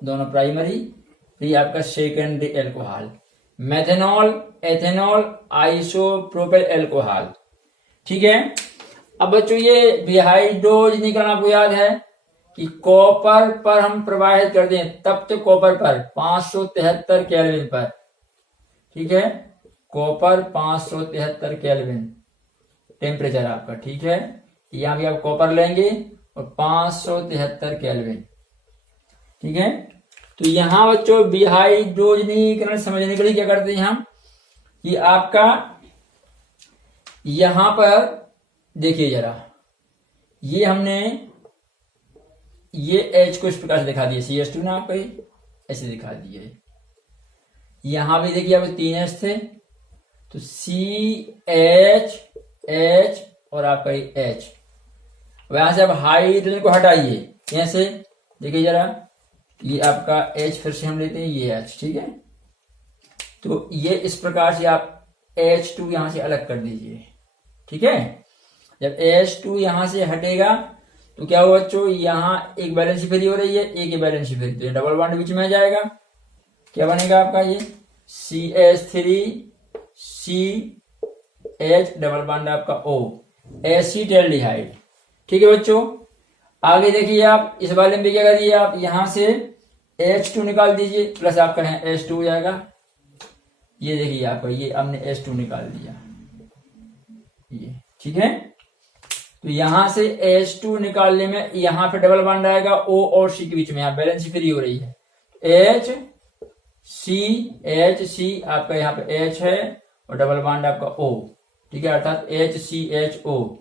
दोनों प्राइमरी, ये आपका secondary alcohol, methanol ethanol isopropyl alcohol, ठीक है। अब बच्चों ये डिहाइड्रोजनीकरण आपको याद है कि कॉपर पर हम प्रवाहित कर दें, तब तो कॉपर पर 573 केल्विन पर, ठीक है, कॉपर 573 केल्विन टेम्परेचर आपका, ठीक है, यहां भी आप कॉपर लेंगे और 573 केल्विन, ठीक है। तो यहां बच्चों डिहाइड्रोजनीकरण समझने के लिए क्या करते हैं हम, कि आपका यहां पर देखिए जरा, ये हमने ये H को इस प्रकार से दिखा दिया, CH2 ना आपका ऐसे दिखा दिया, यहां भी देखिए आपके 3 H थे, तो CH H और आपका H, वहां से आप हाइड्रोजन को हटाइए, कैसे देखिए जरा, ये आपका H फिर से हम लेते हैं, ये H, ठीक है, तो ये इस प्रकार से आप H2 यहां से अलग कर दीजिए, ठीक है। जब H2 यहां से हटेगा तो क्या होगा बच्चों, यहां एक बैलेंस फ्री हो रही है, एक ही बैलेंस फ्री, तो डबल बॉन्ड बीच में आ जाएगा, क्या बनेगा आपका ये CH3CH डबल बॉन्ड आपका O, एसिटाल्डिहाइड, ठीक है बच्चों। आगे देखिए आप इस वाले में क्या करिए, आप यहां से H2 निकाल दीजिए, प्लस आपका यहाँ H2 हो जाएगा, ये देखिए आपका ये हमने H2 निकाल दिया, ये ठीक है। तो यहां से H2 निकालने में यहां पे डबल बॉन्ड आएगा O और C के बीच में, यहाँ बैलेंस फ्री हो रही है, HC आपका यहाँ पे H है और डबल बॉन्ड आपका O, ठीक है, अर्थात HCHO।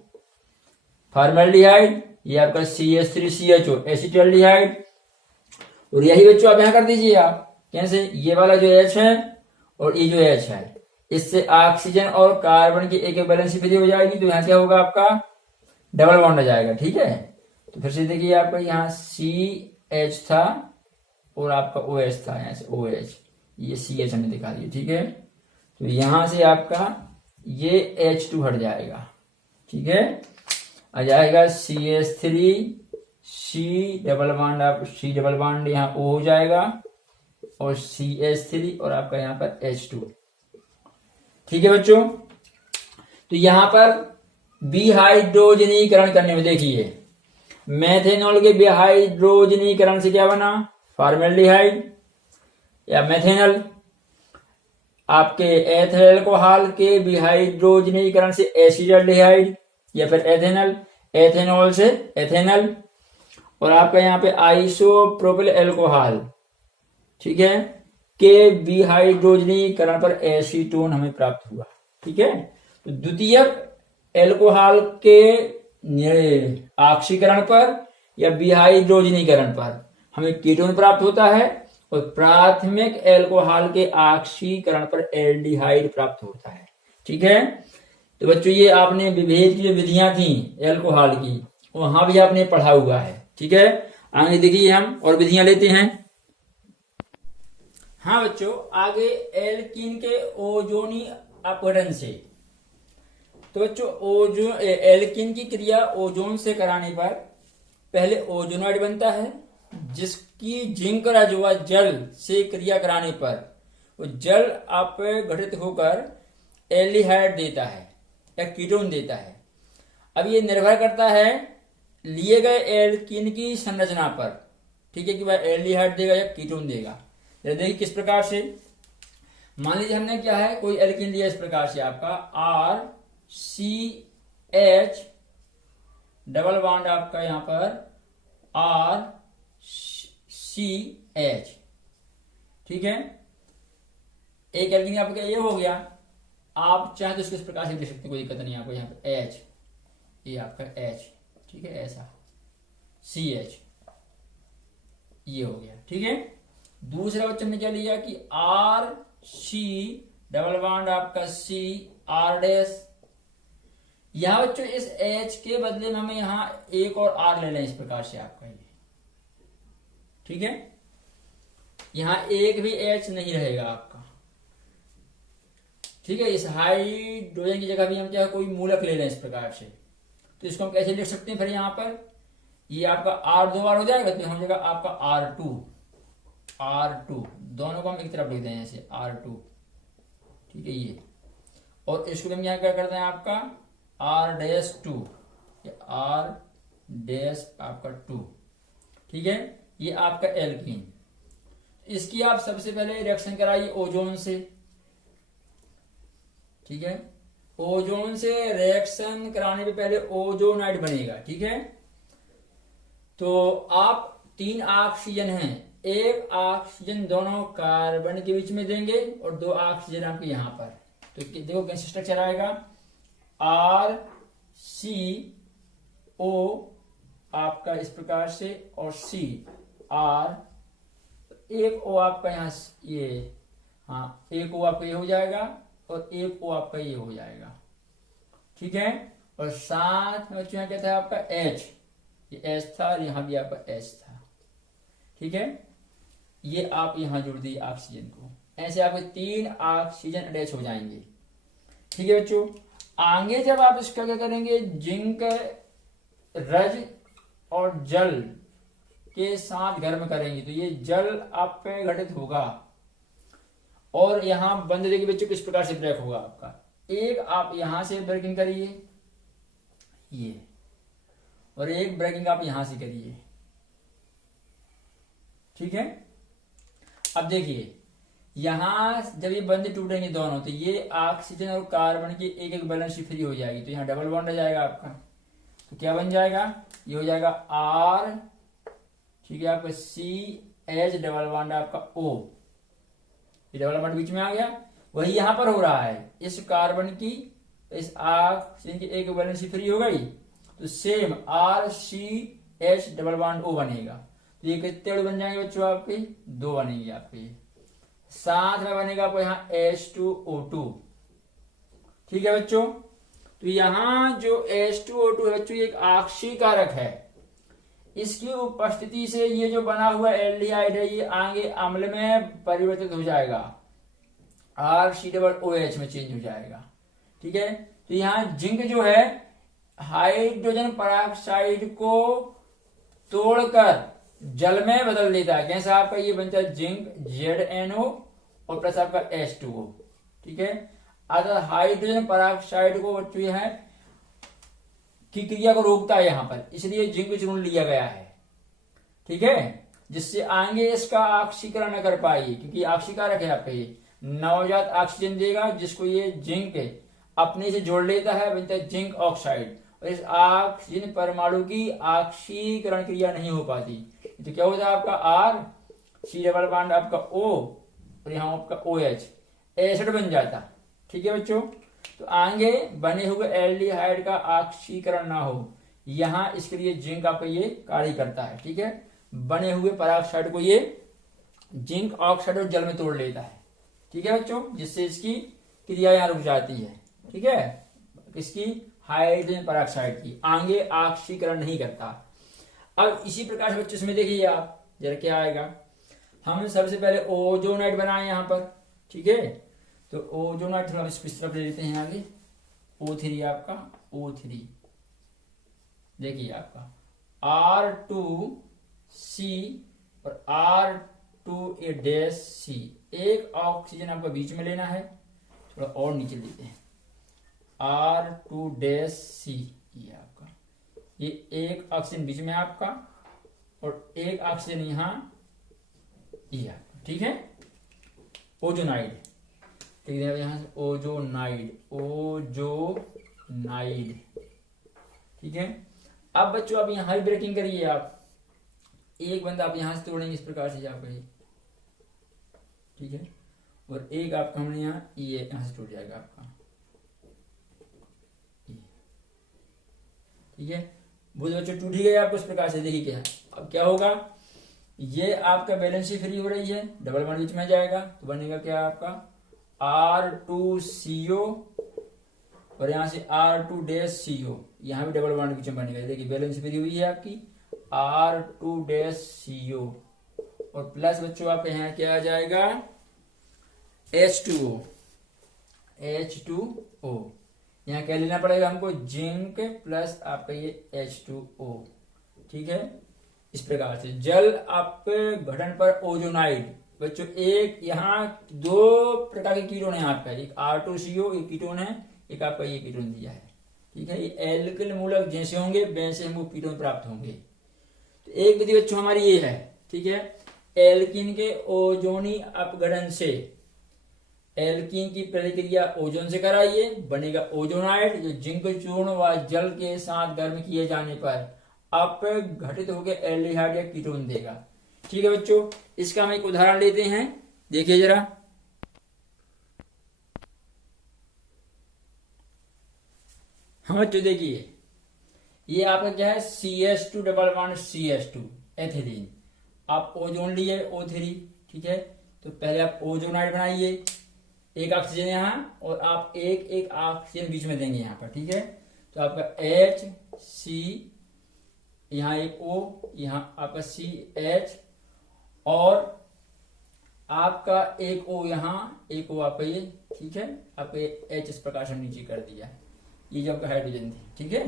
फॉर्मल्डिहाइड ये आपका CH3CHO एसिटाल्डिहाइड, और यही बच्चों आप यहां कर दीजिए आप, कैसे, ये वाला जो H है और ये जो H है, इससे ऑक्सीजन और कार्बन की एक बैलेंस फ्री हो जाएगी, तो यहाँ क्या होगा आपका डबल बॉन्ड आ जाएगा, ठीक है। तो फिर से देखिए आपका यहाँ CH था और आपका OH था, यहाँ से OH, ये CH हमने दिखा दिया, ठीक है। तो यहां से आपका ये H2 हट जाएगा, ठीक है, आ जाएगा CH3C डबल बॉन्ड, आप C डबल बॉन्ड यहाँ O हो जाएगा और CH3 और आपका यहाँ पर H2, ठीक है बच्चों। तो यहां पर विहाइड्रोजनीकरण करने में, देखिए मेथेनॉल के विहाइड्रोजनीकरण से क्या बना, फॉर्मेल्डिहाइड या मेथेनॉल। आपके एथिल अल्कोहल के विहाइड्रोजनीकरण से एसिडल्डिहाइड या फिर एथेनॉल, एथेनॉल से एथेनॉल। और आपका यहाँ पे आइसोप्रोपिल अल्कोहल, ठीक है, के विहाइड्रोजनीकरण पर एसीटोन हमें प्राप्त हुआ। ठीक है, तो द्वितीयक एल्कोहल के ऑक्सीकरण पर या विहाइड्रोजनीकरण पर हमें कीटोन प्राप्त होता है, और प्राथमिक एल्कोहल के ऑक्सीकरण पर एल्डिहाइड प्राप्त होता है। ठीक है, तो बच्चों ये आपने विभेद की जो विधियां थी एल्कोहल की, वहां भी आपने पढ़ा हुआ है। ठीक है, आगे देखिए हम और विधियां लेते हैं। हाँ बच्चों, आगे एल्कीन के ओजोनी अपघटन से। तो बच्चों एल्कीन की क्रिया ओजोन से कराने पर पहले ओजोनाइड बनता है, जिसकी जिंक रजवा जल से क्रिया कराने पर वो जल अपघटित होकर एल्डिहाइड देता है या कीटोन देता है। अब ये निर्भर करता है लिए गए एल्कीन की संरचना पर। ठीक है, कि वह एल्डिहाइड देगा या कीटोन देगा। देखिए किस प्रकार से, मान लीजिए हमने क्या है, कोई एल्कीन लिया इस प्रकार से, आपका RCH डबल बॉन्ड आपका यहां पर RCH। ठीक है, एक एल्कीन आपका ये हो गया। आप चाहे तो इसको इस प्रकार से लिख सकते, कोई दिक्कत नहीं आपको। यहाँ पे H, ये आपका H, ठीक है, ऐसा CH, ये हो गया। ठीक है, दूसरा बच्चों ने क्या लिया कि RC डबल बॉन्ड आपका CR डैश। यहां बच्चों इस H के बदले में हमें यहां एक और R ले लें इस प्रकार से आपका ये। ठीक है, यहां एक भी H नहीं रहेगा आपका। ठीक है, इस हाइड्रोजन की जगह भी हम चाहे कोई मूलक ले लें इस प्रकार से, तो इसको हम कैसे लिख सकते हैं फिर यहां पर, ये आपका R दो बार हो जाएगा, तो हम जगह आपका R2 दोनों को हम एक तरफ लिख दें ऐसे R2। ठीक है, ये, और इसको हम यहां क्या करते हैं आपका R-2 या R- आपका 2। ठीक है, ये आपका एल्कीन। इसकी आप सबसे पहले रिएक्शन कराइए ओजोन से। ठीक है, ओजोन से रिएक्शन कराने पे पहले ओजोनाइड बनेगा। ठीक है, तो आप 3 ऑक्सीजन हैं, एक ऑक्सीजन दोनों कार्बन के बीच में देंगे और 2 ऑक्सीजन आपके यहां पर। तो देखो कैसे स्ट्रक्चर आएगा, RCO आपका इस प्रकार से, और CR, एक O आपका यहां ये, हाँ एक O आपका ये हो जाएगा, और एक O आपका ये हो जाएगा। ठीक है, और साथ में बच्चों क्या था आपका H, ये H था, और यहां भी आपका H था। ठीक है, ये आप यहां जोड़ दिए ऑक्सीजन को, ऐसे आपके 3 ऑक्सीजन अटैच हो जाएंगे। ठीक है बच्चों, आगे जब आप इसका क्या करेंगे, जिंक रज और जल के साथ गर्म करेंगे, तो ये जल आप पे घटित होगा, और यहां बंद देखिए बच्चों किस प्रकार से ब्रेक होगा आपका। एक आप यहां से ब्रेकिंग करिए ये, और एक ब्रेकिंग आप यहां से करिए। ठीक है, अब देखिए यहां जब ये बंद टूटेंगे दोनों, तो ये ऑक्सीजन और कार्बन की एक एक बैलेंस फ्री हो जाएगी, तो यहां डबल बॉन्ड आ जाएगा आपका। तो क्या बन जाएगा, ये हो जाएगा R, ठीक है, आपका CH डबल बॉन्ड आपका O, ये डबल बॉन्ड बीच में आ गया। वही यहां पर हो रहा है, इस कार्बन की इस ऑक्सीजन की एक बैलेंस फ्री हो गई, तो same RCH double bond O बनेगा। तो ये कितने अणु बन जाएंगे बच्चों आपके, 2 बनेंगे आपके। साथ में बनेगा आपको यहाँ H2O2। ठीक है बच्चों, तो यहां जो H2O2 है बच्चों, ये एक ऑक्सीकारक है। इसकी उपस्थिति से ये जो बना हुआ एल्डिहाइड है, ये आगे अम्ल में परिवर्तित हो जाएगा, RCOOH में चेंज हो जाएगा। ठीक है, तो यहां जिंक जो है हाइड्रोजन पेरोक्साइड को तोड़कर जल में बदल देता है। कैसा आपका ये बनता है, जिंक ZNO और प्लस आपका H2O। ठीक है, अगर हाइड्रोजन पेरोक्साइड को बच्चों है की क्रिया को रोकता है यहाँ पर, इसलिए जिंक चूर्ण लिया गया है। ठीक है, जिससे आगे इसका ऑक्सीकरण न कर पाएगी, क्योंकि ऑक्सीकारक है आपका ये, नवजात ऑक्सीजन देगा जिसको ये जिंक अपने से जोड़ लेता है, बनता है जिंक ऑक्साइड। और इस ऑक्सीजन परमाणु की ऑक्सीकरण क्रिया नहीं हो पाती, तो क्या होता है आपका आर सी डबल बॉन्ड आपका O और यहाँ आपका OH, एसिड बन जाता। ठीक है बच्चों, तो आगे बने हुए एल्डिहाइड का ऑक्सीकरण ना हो, यहाँ इसके लिए जिंक आपका ये कार्य करता है। ठीक है, बने हुए पेरोक्साइड को ये जिंक ऑक्साइड और जल में तोड़ लेता है। ठीक है बच्चों, जिससे इसकी क्रिया यहाँ रुक जाती है। ठीक है, इसकी हाइड्रोजन पेरोक्साइड की आगे ऑक्सीकरण नहीं करता। अब इसी प्रकार से बच्चों इसमें देखिए आप जरा क्या आएगा, हमने सबसे पहले ओजोनाइड बनाए यहाँ पर। ठीक है, तो ओजोनाइड थोड़ा इस तरफ ले लेते हैं आगे, O3 आपका O3, देखिए आपका R2C और R2C, एक ऑक्सीजन आपका बीच में लेना है, थोड़ा और नीचे लेते हैं, R2C, ये आपका ये एक ऑक्सीजन बीच में आपका और एक ऑक्सीजन यहाँ ये आपका। ठीक है, ओजोनाइड, ठीक है यहाँ से ओजोनाइड, ठीक है। अब बच्चों आप यहाँ ब्रेकिंग करिए, आप एक बंदा आप यहाँ से तोड़ेंगे इस प्रकार से आपका ये। ठीक है, और एक आपका हमने यहाँ ये यहाँ से टूट जाएगा आपका। ठीक है, वो बच्चों टूट ही गया आपको इस प्रकार से। देखिए क्या अब क्या होगा, ये आपका बैलेंस ही फ्री हो रही है, डबल बॉन्ड बीच में जाएगा तो बनेगा क्या आपका R2CO और यहाँ से R2CO, यहाँ भी डबल बॉन्ड बीच में बनेगा। देखिए बैलेंस फ्री हुई है आपकी R2CO और प्लस बच्चों आपके यहाँ क्या आ जाएगा H2O, यहाँ क्या लेना पड़ेगा हमको, जिंक प्लस आपका ये H2O। ठीक है, इस प्रकार से जल आपके गठन पर ओजोनाइड बच्चों, एक यहाँ दो प्रकार के कीटोन है आपका, एक R2CO एक कीटोन है, एक आपका ये कीटोन दिया है। ठीक है, ये एल्किल मूलक जैसे होंगे वैसे हमको कीटोन प्राप्त होंगे। तो एक विधि बच्चों हमारी ये है। ठीक है, एल्किन के ओजोनी अपगठन से एल्कीन की प्रतिक्रिया ओजोन से कराइए, बनेगा ओजोनाइड, जो जिंक चूर्ण व जल के साथ गर्म किए जाने पर अपघटित होकर एल्डिहाइड या कीटोन देगा। ठीक है बच्चों, इसका हम एक उदाहरण लेते हैं, देखिए जरा। हम बच्चों देखिए ये आपका क्या है CH2 double bond CH2 ethylene, आप ओजोन लिए O3। ठीक है, तो पहले आप ओजोनाइड बनाइए, एक ऑक्सीजन यहाँ और आप एक एक ऑक्सीजन बीच में देंगे यहाँ पर। ठीक है, तो आपका HC, यहाँ एक O, यहाँ आपका CH और आपका एक O यहाँ, एक O आपका ये। ठीक है, आपका H इस प्रकार से नीचे कर दिया, ये जो आपका हाइड्रोजन थी। ठीक है,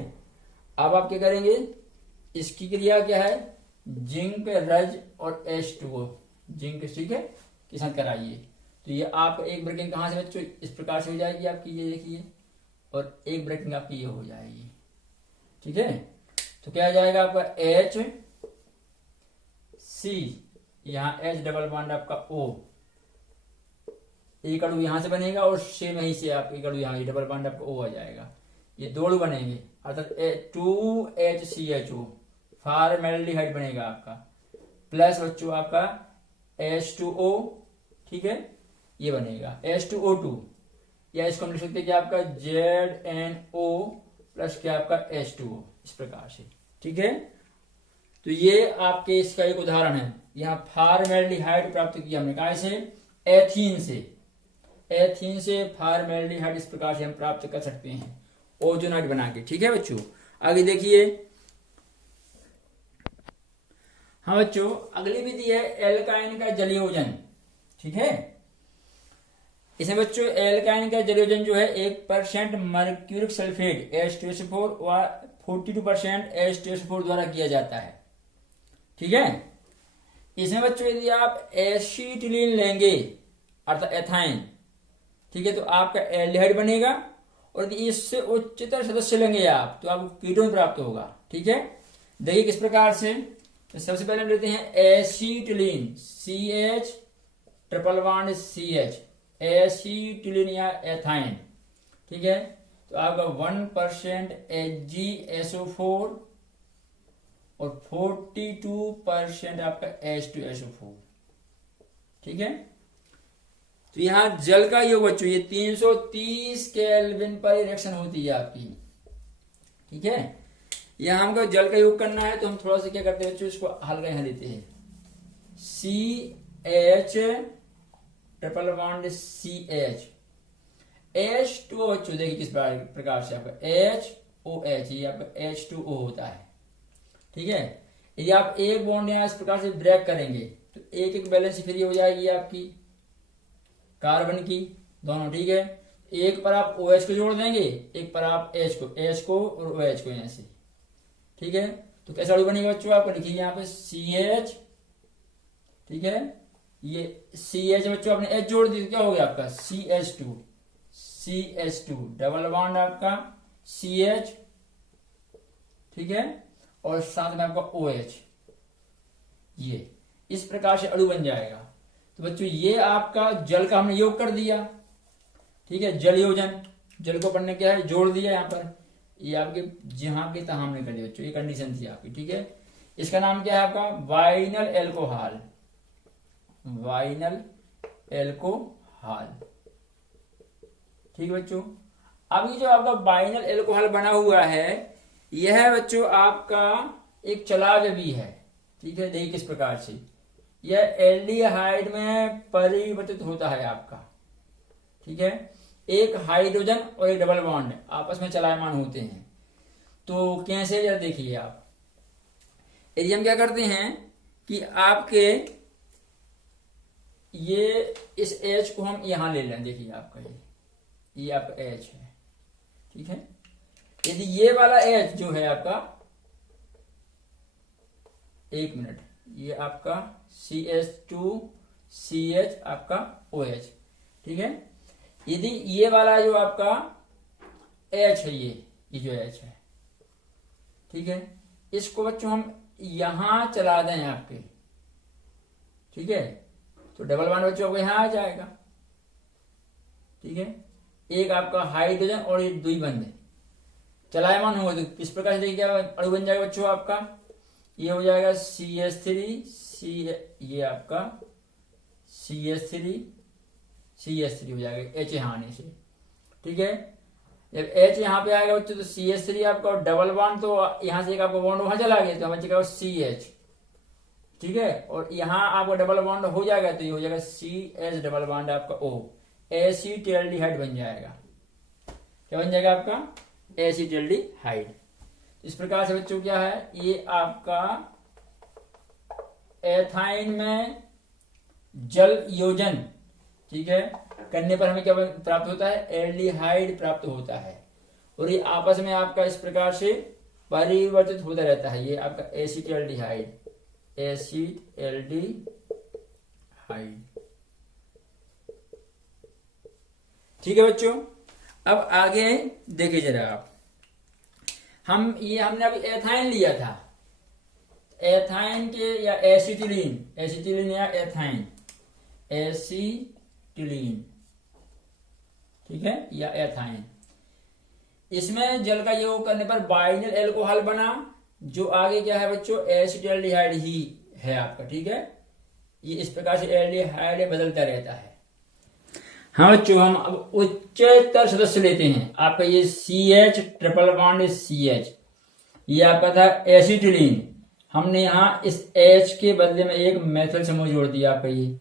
अब आप क्या करेंगे, इसकी क्रिया क्या है, जिंक रज और H2O, जिंक ठीक है के साथ कराइए। तो ये आपका एक ब्रेकिंग कहाँ से बच्चों इस प्रकार से हो जाएगी आपकी, ये देखिए, और एक ब्रेकिंग आपकी ये हो जाएगी। ठीक है, तो क्या आ जाएगा आपका HC, यहाँ H डबल बॉन्ड आपका O, एक अणु यहां से बनेगा और सेम वहीं से आप एक अणु यहाँ डबल बॉन्ड आपका O आ जाएगा, ये दो अणु बनेंगे, अर्थात 2HCHO फॉर्मेल्डिहाइड बनेगा आपका, प्लस बच्चों आपका H2O। ठीक है, ये बनेगा H2O2, या इसको हम लिख सकते हैं कि आपका ZNO प्लस क्या आपका H2O, इस प्रकार से। ठीक है, तो ये आपके इसका एक उदाहरण है। यहाँ फॉर्मेल्डिहाइड प्राप्त किया हमने कहा से एथीन से फॉर्मेल्डिहाइड इस प्रकार से हम प्राप्त कर सकते हैं ओजोनाइड बना के। ठीक है बच्चों, आगे देखिए। हाँ बच्चों, अगली विधि है एल्काइन का जलयोजन। ठीक है, इसमें बच्चों एल्काइन का जलयोजन जो है 1% मर्क्यूरिक सल्फेट H2SO4 व 42% H2SO4 द्वारा किया जाता है। ठीक है, इसमें बच्चों यदि आप एसिटिलीन लेंगे अर्थात एथाइन, ठीक है, तो आपका एल्डिहाइड बनेगा और यदि इससे उच्चतर सदस्य लेंगे आप तो आपको कीटोन प्राप्त होगा। ठीक है, देखिए किस प्रकार से। तो सबसे पहले हम लेते हैं acetylene, CH triple bond CH, acetylene या एथाइन। ठीक है, तो आपका 1% HgSO4 और 42% आपका H2SO4। ठीक है, तो यहां जल का योग बच्चों ये 330 केल्विन पर रिएक्शन होती है आपकी। ठीक है, यहां हमको जल का योग करना है तो हम थोड़ा सा क्या करते हैं बच्चों, इसको हल्का यहां लेते हैं, CH triple bond CH, H2O बच्चों देखिए किस प्रकार से आपका HOH, ये आपका H2O होता है। ठीक है, यदि आप एक बॉन्ड यहां इस प्रकार से ब्रेक करेंगे तो एक एक बैलेंस फ्री हो जाएगी आपकी कार्बन की दोनों। ठीक है, एक पर आप OH को जोड़ देंगे, एक पर आप H को और OH को यहां से। ठीक है, तो कैसा अणु बनेगा बच्चों, आपको लिखिए यहाँ पे CH। ठीक है, ये CH बच्चों आपने H जोड़ दी तो क्या हो गया आपका CH2 डबल बॉन्ड आपका CH। ठीक है, और साथ में आपका OH, ये इस प्रकार से अणु बन जाएगा। तो बच्चों ये आपका जल का हमने योग कर दिया। ठीक है, जल योजन, जल को पढ़ने क्या है, जोड़ दिया यहाँ पर, ये आपके जहां की तहां हमने कर दिया बच्चों, ये कंडीशन थी आपकी। ठीक है, इसका नाम क्या है आपका वाइनल एल्कोहल, वाइनल एल्कोहल। ठीक है बच्चों, अब ये जो आपका वाइनल एल्कोहल बना हुआ है यह बच्चों आपका एक चलाजबी है। ठीक है, देखिए किस प्रकार से यह एल्डिहाइड में परिवर्तित होता है आपका। ठीक है, एक हाइड्रोजन और एक डबल बॉन्ड आपस में चलायमान होते हैं। तो कैसे, जरा देखिए आप, यदि हम क्या करते हैं कि आपके ये इस H को हम यहां ले लें, देखिए आपका ये आपका H है। ठीक है, यदि ये वाला H जो है आपका, एक मिनट, ये आपका CH2CH आपका OH। ठीक है, यदि ये वाला जो आपका H है, ये जो H है, ठीक है, इसको बच्चों हम यहां चला दें आपके। ठीक है, तो डबल बॉन्ड बच्चों आपको यहां आ जाएगा। ठीक है, एक आपका हाइड्रोजन और एक द्विबंध चलायमान होगा तो किस प्रकार से देखिए अणु बन जाएगा बच्चों आपका, ये हो जाएगा CH3 ये आपका CH3 हो जाएगा H यहां आने से। ठीक है, जब H यहां पे आएगा बच्चों तो CH3 आपका डबल बॉन्ड, तो यहां से एक आपका बॉन्ड वहां चला गया तो बचेगा CH। ठीक है, और यहां आपका डबल बॉन्ड हो जाएगा तो ये हो जाएगा CH डबल बॉन्ड आपका O, एसीटल्डिहाइड बन जाएगा। क्या बन जाएगा आपका एसीटल्डिहाइड। इस प्रकार से बच्चों क्या है, ये आपका एथाइन में जल योजन, ठीक है, करने पर हमें क्या प्राप्त होता है, एल्डिहाइड प्राप्त होता है। और ये आपस में आपका इस प्रकार से परिवर्तित होता रहता है। ये आपका एसीटल्डिहाइड, एसीटल्डिहाइड। ठीक है बच्चों, अब आगे देखिए जरा आप, हमने अभी एथाइन लिया था, एथाइन के या एसिटिलीन या एथाइन, एसिटिलीन, ठीक है, या एथाइन। इसमें जल का योग करने पर वाइनल एल्कोहल बना, जो आगे क्या है बच्चों एसिटल्डिहाइड ही है आपका। ठीक है, ये इस प्रकार से एल्डिहाइड बदलता रहता है। हाँ बच्चों, हम अब उच्चतर सदस्य लेते हैं। आपका ये CH ट्रिपल बॉन्ड CH, ये आपका था एसिटिलीन। हमने यहाँ इस H के बदले में एक मेथिल समूह जोड़ दिया आपका, ये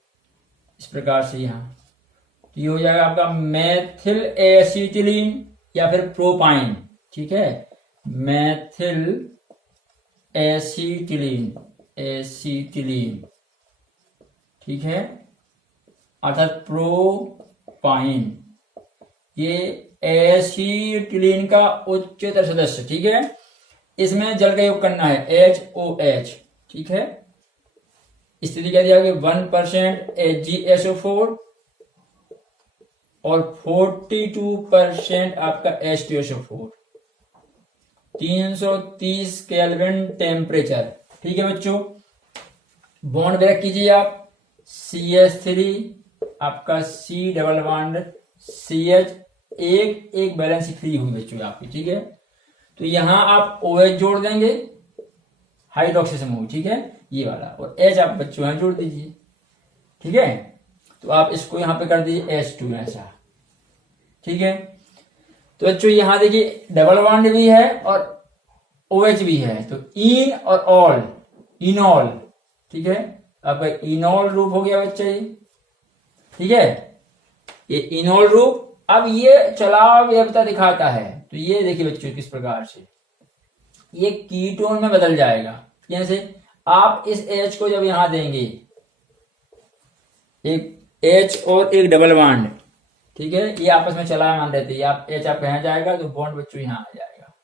इस प्रकार से यहाँ, तो ये हो जाएगा आपका मेथिल एसिटिलीन या फिर प्रोपाइन। ठीक है, मेथिल एसिटिलीन, ठीक है, अर्थात प्रोपाइन, ये एसिटिलीन का उच्चतर सदस्य। ठीक है, इसमें जल का योग करना है HOH। ठीक है, स्थिति क्या दी जाएगी 1% HgSO4 और 42% आपका H2SO4, 330 केल्विन टेम्परेचर। ठीक है बच्चों, बॉन्ड ब्रेक कीजिए आप, CH3 आपका C डबल बॉन्ड CH, एक बैलेंस फ्री हुई बच्चों आपकी। ठीक है, तो यहां आप OH जोड़ देंगे, हाइड्रोक्सी समूह। ठीक है, ये वाला, और H आप बच्चों यहां जोड़ दीजिए। ठीक है, तो आप इसको यहां पे कर दीजिए H2 ऐसा। ठीक है, तो बच्चों यहां देखिए डबल बॉन्ड भी है और OH भी है, तो इन और ऑल, इनॉल। ठीक है, आपका इनॉल रूप हो गया बच्चा ये। ठीक है, ये इनॉल रूप। अब ये चलाव व्यवता दिखाता है, तो ये देखिए बच्चों किस प्रकार से ये कीटोन में बदल जाएगा। जैसे आप इस H को जब यहां देंगे, एक H और एक डबल बॉन्ड, ठीक है, ये आपस में चला मान रहते हैं, आप H आप यहां जाएगा तो बॉन्ड बच्चों यहां आ जाएगा।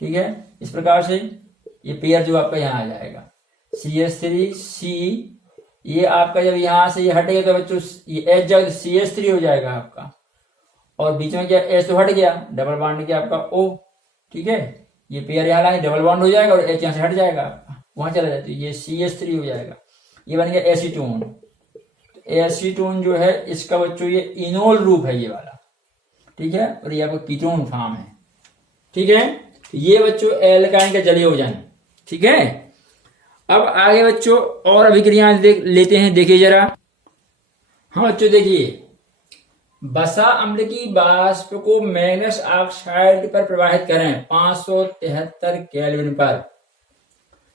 ठीक है, इस प्रकार से ये पेयर जो आपका यहां आ जाएगा, CH3C, ये आपका जब यहां से ये हटेगा तो बच्चों ये H जाएगा, CH3 हो जाएगा आपका, और बीच में क्या H तो हट गया, डबल बॉन्ड क्या आपका O। ठीक है, ये पेयर यहाँ लाएंगे, डबल बॉन्ड हो जाएगा और H यहां से हट जाएगा आपका, वहां चला जाता है, ये CH3 हो जाएगा, ये बन गया एसीटोन। एसीटोन जो है इसका बच्चों ये इनोल रूप है ये वाला। ठीक है, और ये आपका कीटोन फॉर्म है। ठीक है, ये बच्चों एल्काइन का जलीय वजन। ठीक है, अब आगे बच्चों और अभिक्रियाएं लेते हैं, देखिए जरा। हाँ बच्चों देखिए, वसा अम्ल की वाष्प को मैग्नेस ऑक्साइड पर प्रवाहित करें 573 केल्विन पर,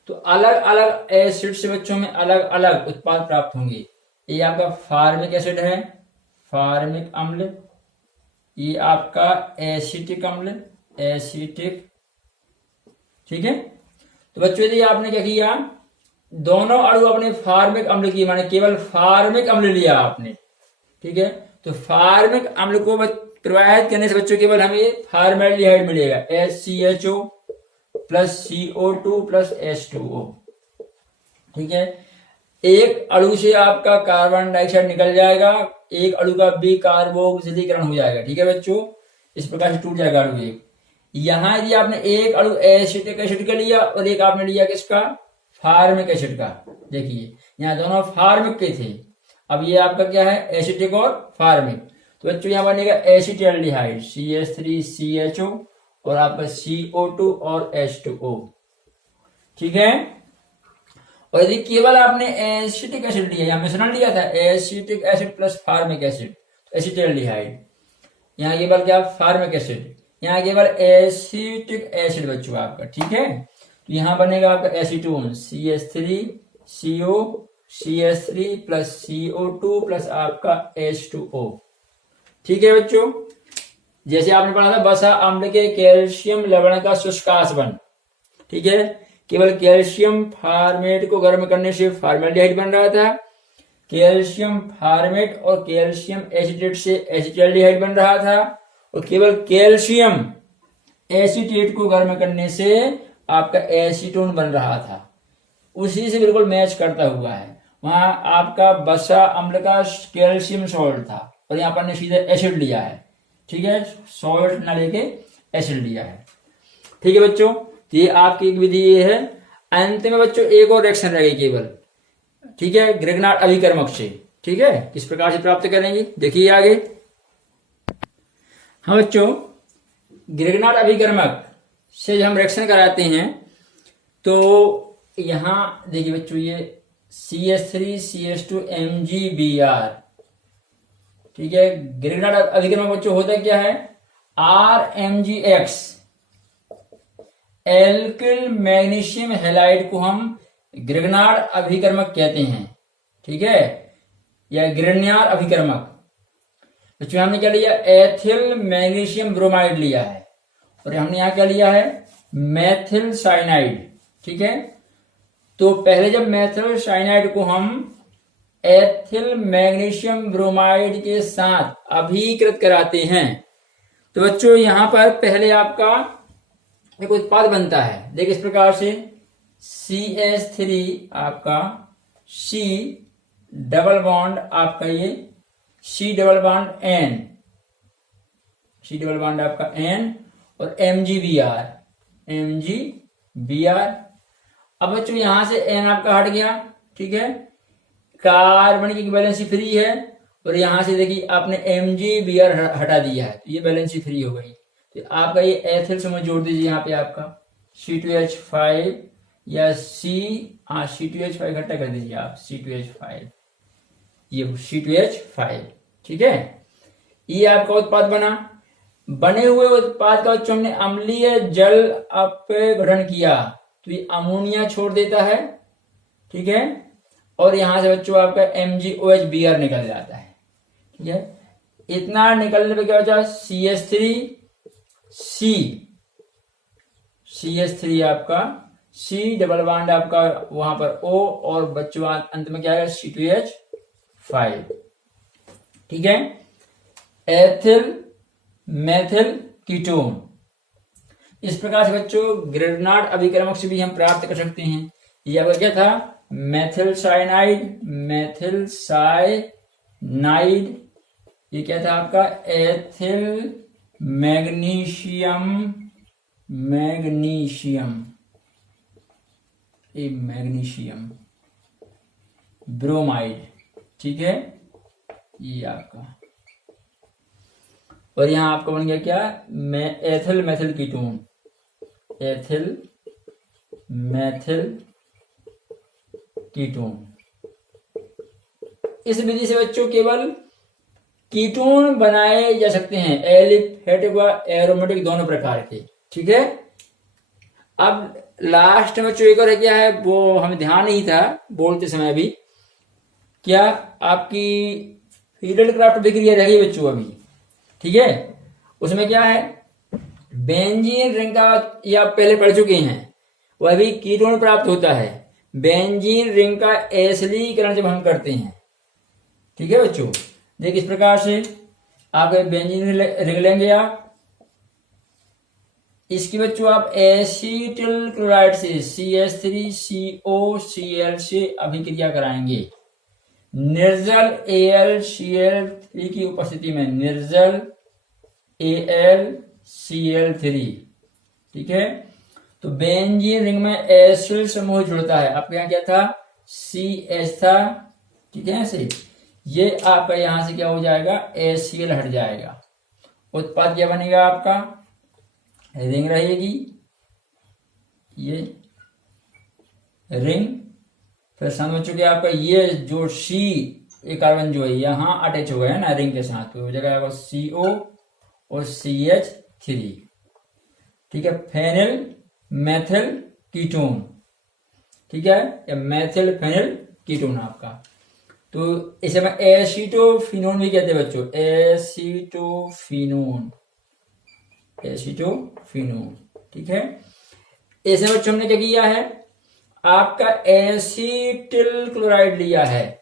तो अलग अलग एसिड से बच्चों में अलग अलग उत्पाद प्राप्त होंगे। ये आपका फार्मिक एसिड है, फार्मिक अम्ल, ये आपका एसिटिक अम्ल, एसिटिक। ठीक है, तो बच्चों यदि आपने क्या किया, दोनों अणु अपने फार्मिक अम्ल की, माने केवल फार्मिक अम्ल लिया आपने। ठीक है, तो फार्मिक अम्ल को प्रवाहित करने से बच्चों केवल हमें फॉर्मेल्डिहाइड मिलेगा, HCHO plus CO2 plus H2O। ठीक है, एक अणु से आपका कार्बन डाइऑक्साइड निकल जाएगा, एक अणु का विकार्बोक्सिलीकरण हो जाएगा। ठीक है बच्चों, इस प्रकार से टूट जाएगा अणु एक। यहां यदि आपने एक अणु एसिटिक एसिड का लिया और एक आपने लिया किसका, फार्मिक एसिड का, देखिए यहाँ दोनों फार्मिक के थे, अब ये आपका क्या है, एसिटिक और फार्मिक। तो बच्चों यहाँ बनेगा एसिटाल्डिहाइड, CH3CHO और आपका CO2 और H2O। ठीक है, और यदि केवल आपने एसिटिक एसिड लिया, यहाँ मिश्रण लिया था acetic acid plus formic acid, तो एसिटाल्डिहाइड, यहाँ केवल क्या, फार्मिक एसिड, यहाँ केवल एसिटिक एसिड बच्चों आपका। ठीक है, तो यहां बनेगा आपका acetone, CH3CO, CH3 plus CO2 plus आपका H2O। ठीक है बच्चों, जैसे आपने पढ़ा था वसा अम्ल के कैल्शियम लवण का शुष्कासवन। ठीक है, केवल कैल्शियम फार्मेट को गर्म करने से फॉर्मेल्डिहाइड बन रहा था, कैल्शियम फार्मेट और कैल्शियम एसिटेट से एसिटाल्डिहाइड बन रहा था, और केवल कैल्शियम एसिटेट को गर्म करने से आपका एसीटोन बन रहा था। उसी से बिल्कुल मैच करता हुआ है, वहां आपका वसा अम्ल का कैल्शियम सॉल्ट था और यहाँ पर ने सीधे एसिड लिया है। ठीक है, सॉल्ट ना लेके एसिड लिया है। ठीक है बच्चों, तो ये आपकी एक विधि ये है। अंत में बच्चों एक और रिएक्शन रहेगी केवल, ठीक है, ग्रिग्नार्ड अभिकर्मक से। ठीक है, किस प्रकार से प्राप्त करेंगे देखिए आगे। हाँ बच्चों, ग्रिग्नार्ड अभिकर्मक से जब हम रिएक्शन कराते हैं तो यहां देखिए बच्चों, ये CH3CH2 MgBr। ठीक है, ग्रिग्नार्ड अभिकर्मक बच्चों होता क्या है, RMgX, एल्किल मैग्नीशियम हैलाइड को हम ग्रिग्नार्ड अभिकर्मक कहते हैं। ठीक है, या ग्रिग्नार्ड अभिकर्मक। बच्चों हमने क्या लिया, एथिल मैग्नीशियम ब्रोमाइड लिया है, और हमने यहां क्या लिया है, मेथिल साइनाइड। ठीक है, तो पहले जब मेथिल साइनाइड को हम एथिल मैग्नीशियम ब्रोमाइड के साथ अभिकृत कराते हैं, तो बच्चों यहां पर पहले आपका एक उत्पाद बनता है, देखिए इस प्रकार से, CH3 आपका C डबल बॉन्ड आपका ये C double bond N, C double bond आपका N और MgBr। अब बच्चों यहां से N आपका हट गया, ठीक है, कार्बन की वैलेंसी फ्री है, और यहां से देखिए आपने MgBr हटा दिया है, तो ये वैलेंसी फ्री हो गई। तो आपका ये एथिल समूह जोड़ दीजिए यहाँ पे आपका C2H5 या C2H5 इकट्ठा कर दीजिए आप, C2H5, ये C2H5, ठीक है। ये आपका उत्पाद बना। बने हुए उत्पाद का बच्चों हमने अम्लीय जल अपघटन किया तो ये अमोनिया छोड़ देता है, ठीक है, और यहां से बच्चों आपका MgOHBr निकल जाता है, ठीक है। इतना निकलने पे क्या बचा, CH3 आपका C डबल बॉन्ड आपका वहां पर O, और बच्चों अंत में क्या है C2H5, ठीक है। एथिल मेथिल कीटोन, इस प्रकार से बच्चों ग्रेडनाट अभिक्रमक से भी हम प्राप्त कर सकते हैं। ये आपका क्या था, मेथिल साइनाइड, ये क्या था आपका एथिल मैग्नीशियम ब्रोमाइड, ठीक है, ये आपका, और यहां आपका बन गया क्या, एथिल मेथिल कीटोन, इस विधि से बच्चों केवल कीटोन बनाए जा सकते हैं, एलिफेटिक व एरोमेटिक दोनों प्रकार के, ठीक है। अब लास्ट में बच्चों एक और क्या है, वो हमें ध्यान नहीं था बोलते समय भी, क्या आपकी हीडेलक्राफ्ट अभिक्रिया रह गई बच्चों अभी, ठीक है। उसमें क्या है, बेंजीन रिंग का, या पहले पढ़ चुके हैं, वह भी कीटोन प्राप्त होता है। बेंजीन रिंग का एसिडीकरण जब हम करते हैं, ठीक है बच्चों, देखिए इस प्रकार से आप बेंजीन रिंग लेंगे आप, इसकी बच्चों आप एसीटिल क्लोराइड से CH3COCl से अभिक्रिया कराएंगे। निर्जल AlCl3 की उपस्थिति में, निर्जल AlCl3, ठीक है। तो बेंजीन रिंग में एसिड समूह जुड़ता है, आपके यहाँ क्या था, CH था, ठीक है, ऐसे ये आपका यहां से क्या हो जाएगा, ACl हट जाएगा, उत्पाद क्या बनेगा आपका, रिंग रहेगी, ये रिंग, फिर समझ चुके आपका ये जो C एक कार्बन जो है यहां अटैच हो गया है ना रिंग के साथ, तो हो जाएगा CO और CH3, ठीक है, फेनिल मेथिल कीटोन, ठीक है, या मेथिल फेनिल कीटोन आपका। तो इसे हम एसीटोफिनोन भी कहते हैं बच्चों, एसीटोफिनोन, ठीक है। इसे बच्चों हमने क्या किया है, आपका एसीटिल क्लोराइड लिया है,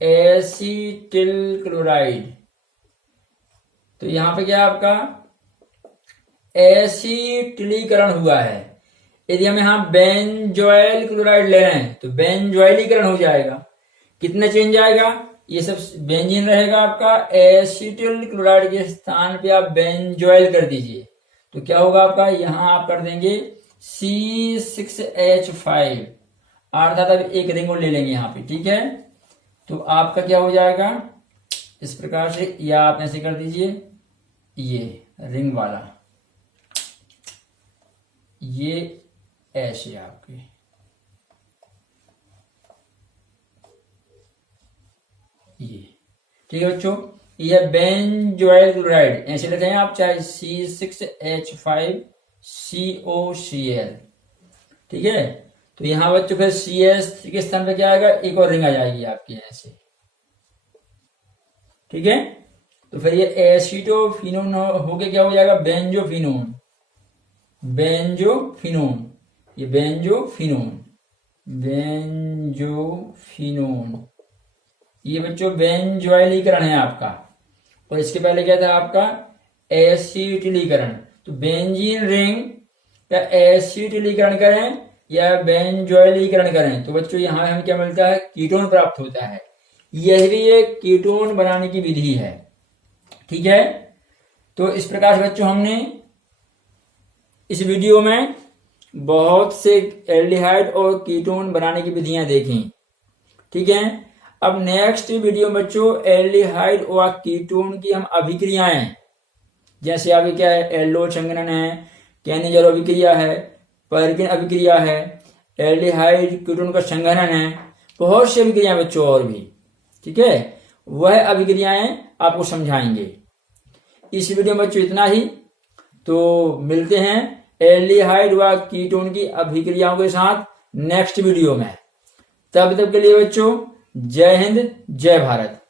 एसीटिल क्लोराइड, तो यहां पे क्या आपका एसिटिलीकरण हुआ है। यदि हम यहां बेंजोइल क्लोराइड ले रहे हैं तो बेंजोइलीकरण हो जाएगा, कितना चेंज आएगा, ये सब बेंजीन रहेगा आपका, एसिटिल क्लोराइड के स्थान पे आप बेंजोइल कर दीजिए, तो क्या होगा आपका, यहां आप कर देंगे C6H5, अर्थात अब एक रिंग और ले लेंगे यहाँ पे, ठीक है। तो आपका क्या हो जाएगा इस प्रकार से, या आप ऐसे कर दीजिए, ये रिंग वाला, ये ऐसे आपके, ये, ठीक है बच्चों, ये बेंजोइल क्लोराइड ऐसे लिखें आप, चाहे C6H5COCl, ठीक है। तो यहां बच्चों फिर CH के स्थान पे क्या आएगा, एक और रिंग आ जाएगी आपकी ऐसे, ठीक है। तो फिर ये एसिटोफिनोन होके क्या हो जाएगा, बेंजोफिनोन, ये बेंजोफिनोन, ये बच्चों बेंजोइलीकरण है आपका, और इसके पहले क्या था आपका एसिटिलीकरण। तो बेंजीन रिंग का एसिटिलीकरण करें या बेंजोइलीकरण करें तो बच्चों यहां हमें क्या मिलता है, कीटोन प्राप्त होता है। यह भी एक कीटोन बनाने की विधि है, ठीक है। तो इस प्रकार से बच्चों हमने इस वीडियो में बहुत से एल्डिहाइड और कीटोन बनाने की विधियां देखी। ठीक है, अब नेक्स्ट वीडियो में बच्चों एल्डिहाइड और कीटोन की हम अभिक्रियाएं, जैसे अभी क्या है, एल्डोल संघनन है, कैनिजर अभिक्रिया है, पर्किन अभिक्रिया है, एल्डिहाइड कीटोन का संघनन है, बहुत सी अभिक्रियाएं बच्चों और भी। ठीक है, वह अभिक्रियाएं आपको समझाएंगे। इस वीडियो में बच्चों इतना ही। तो मिलते हैं एल्डिहाइड व कीटोन की अभिक्रियाओं के साथ नेक्स्ट वीडियो में। तब तक के लिए बच्चों जय हिंद, जय भारत।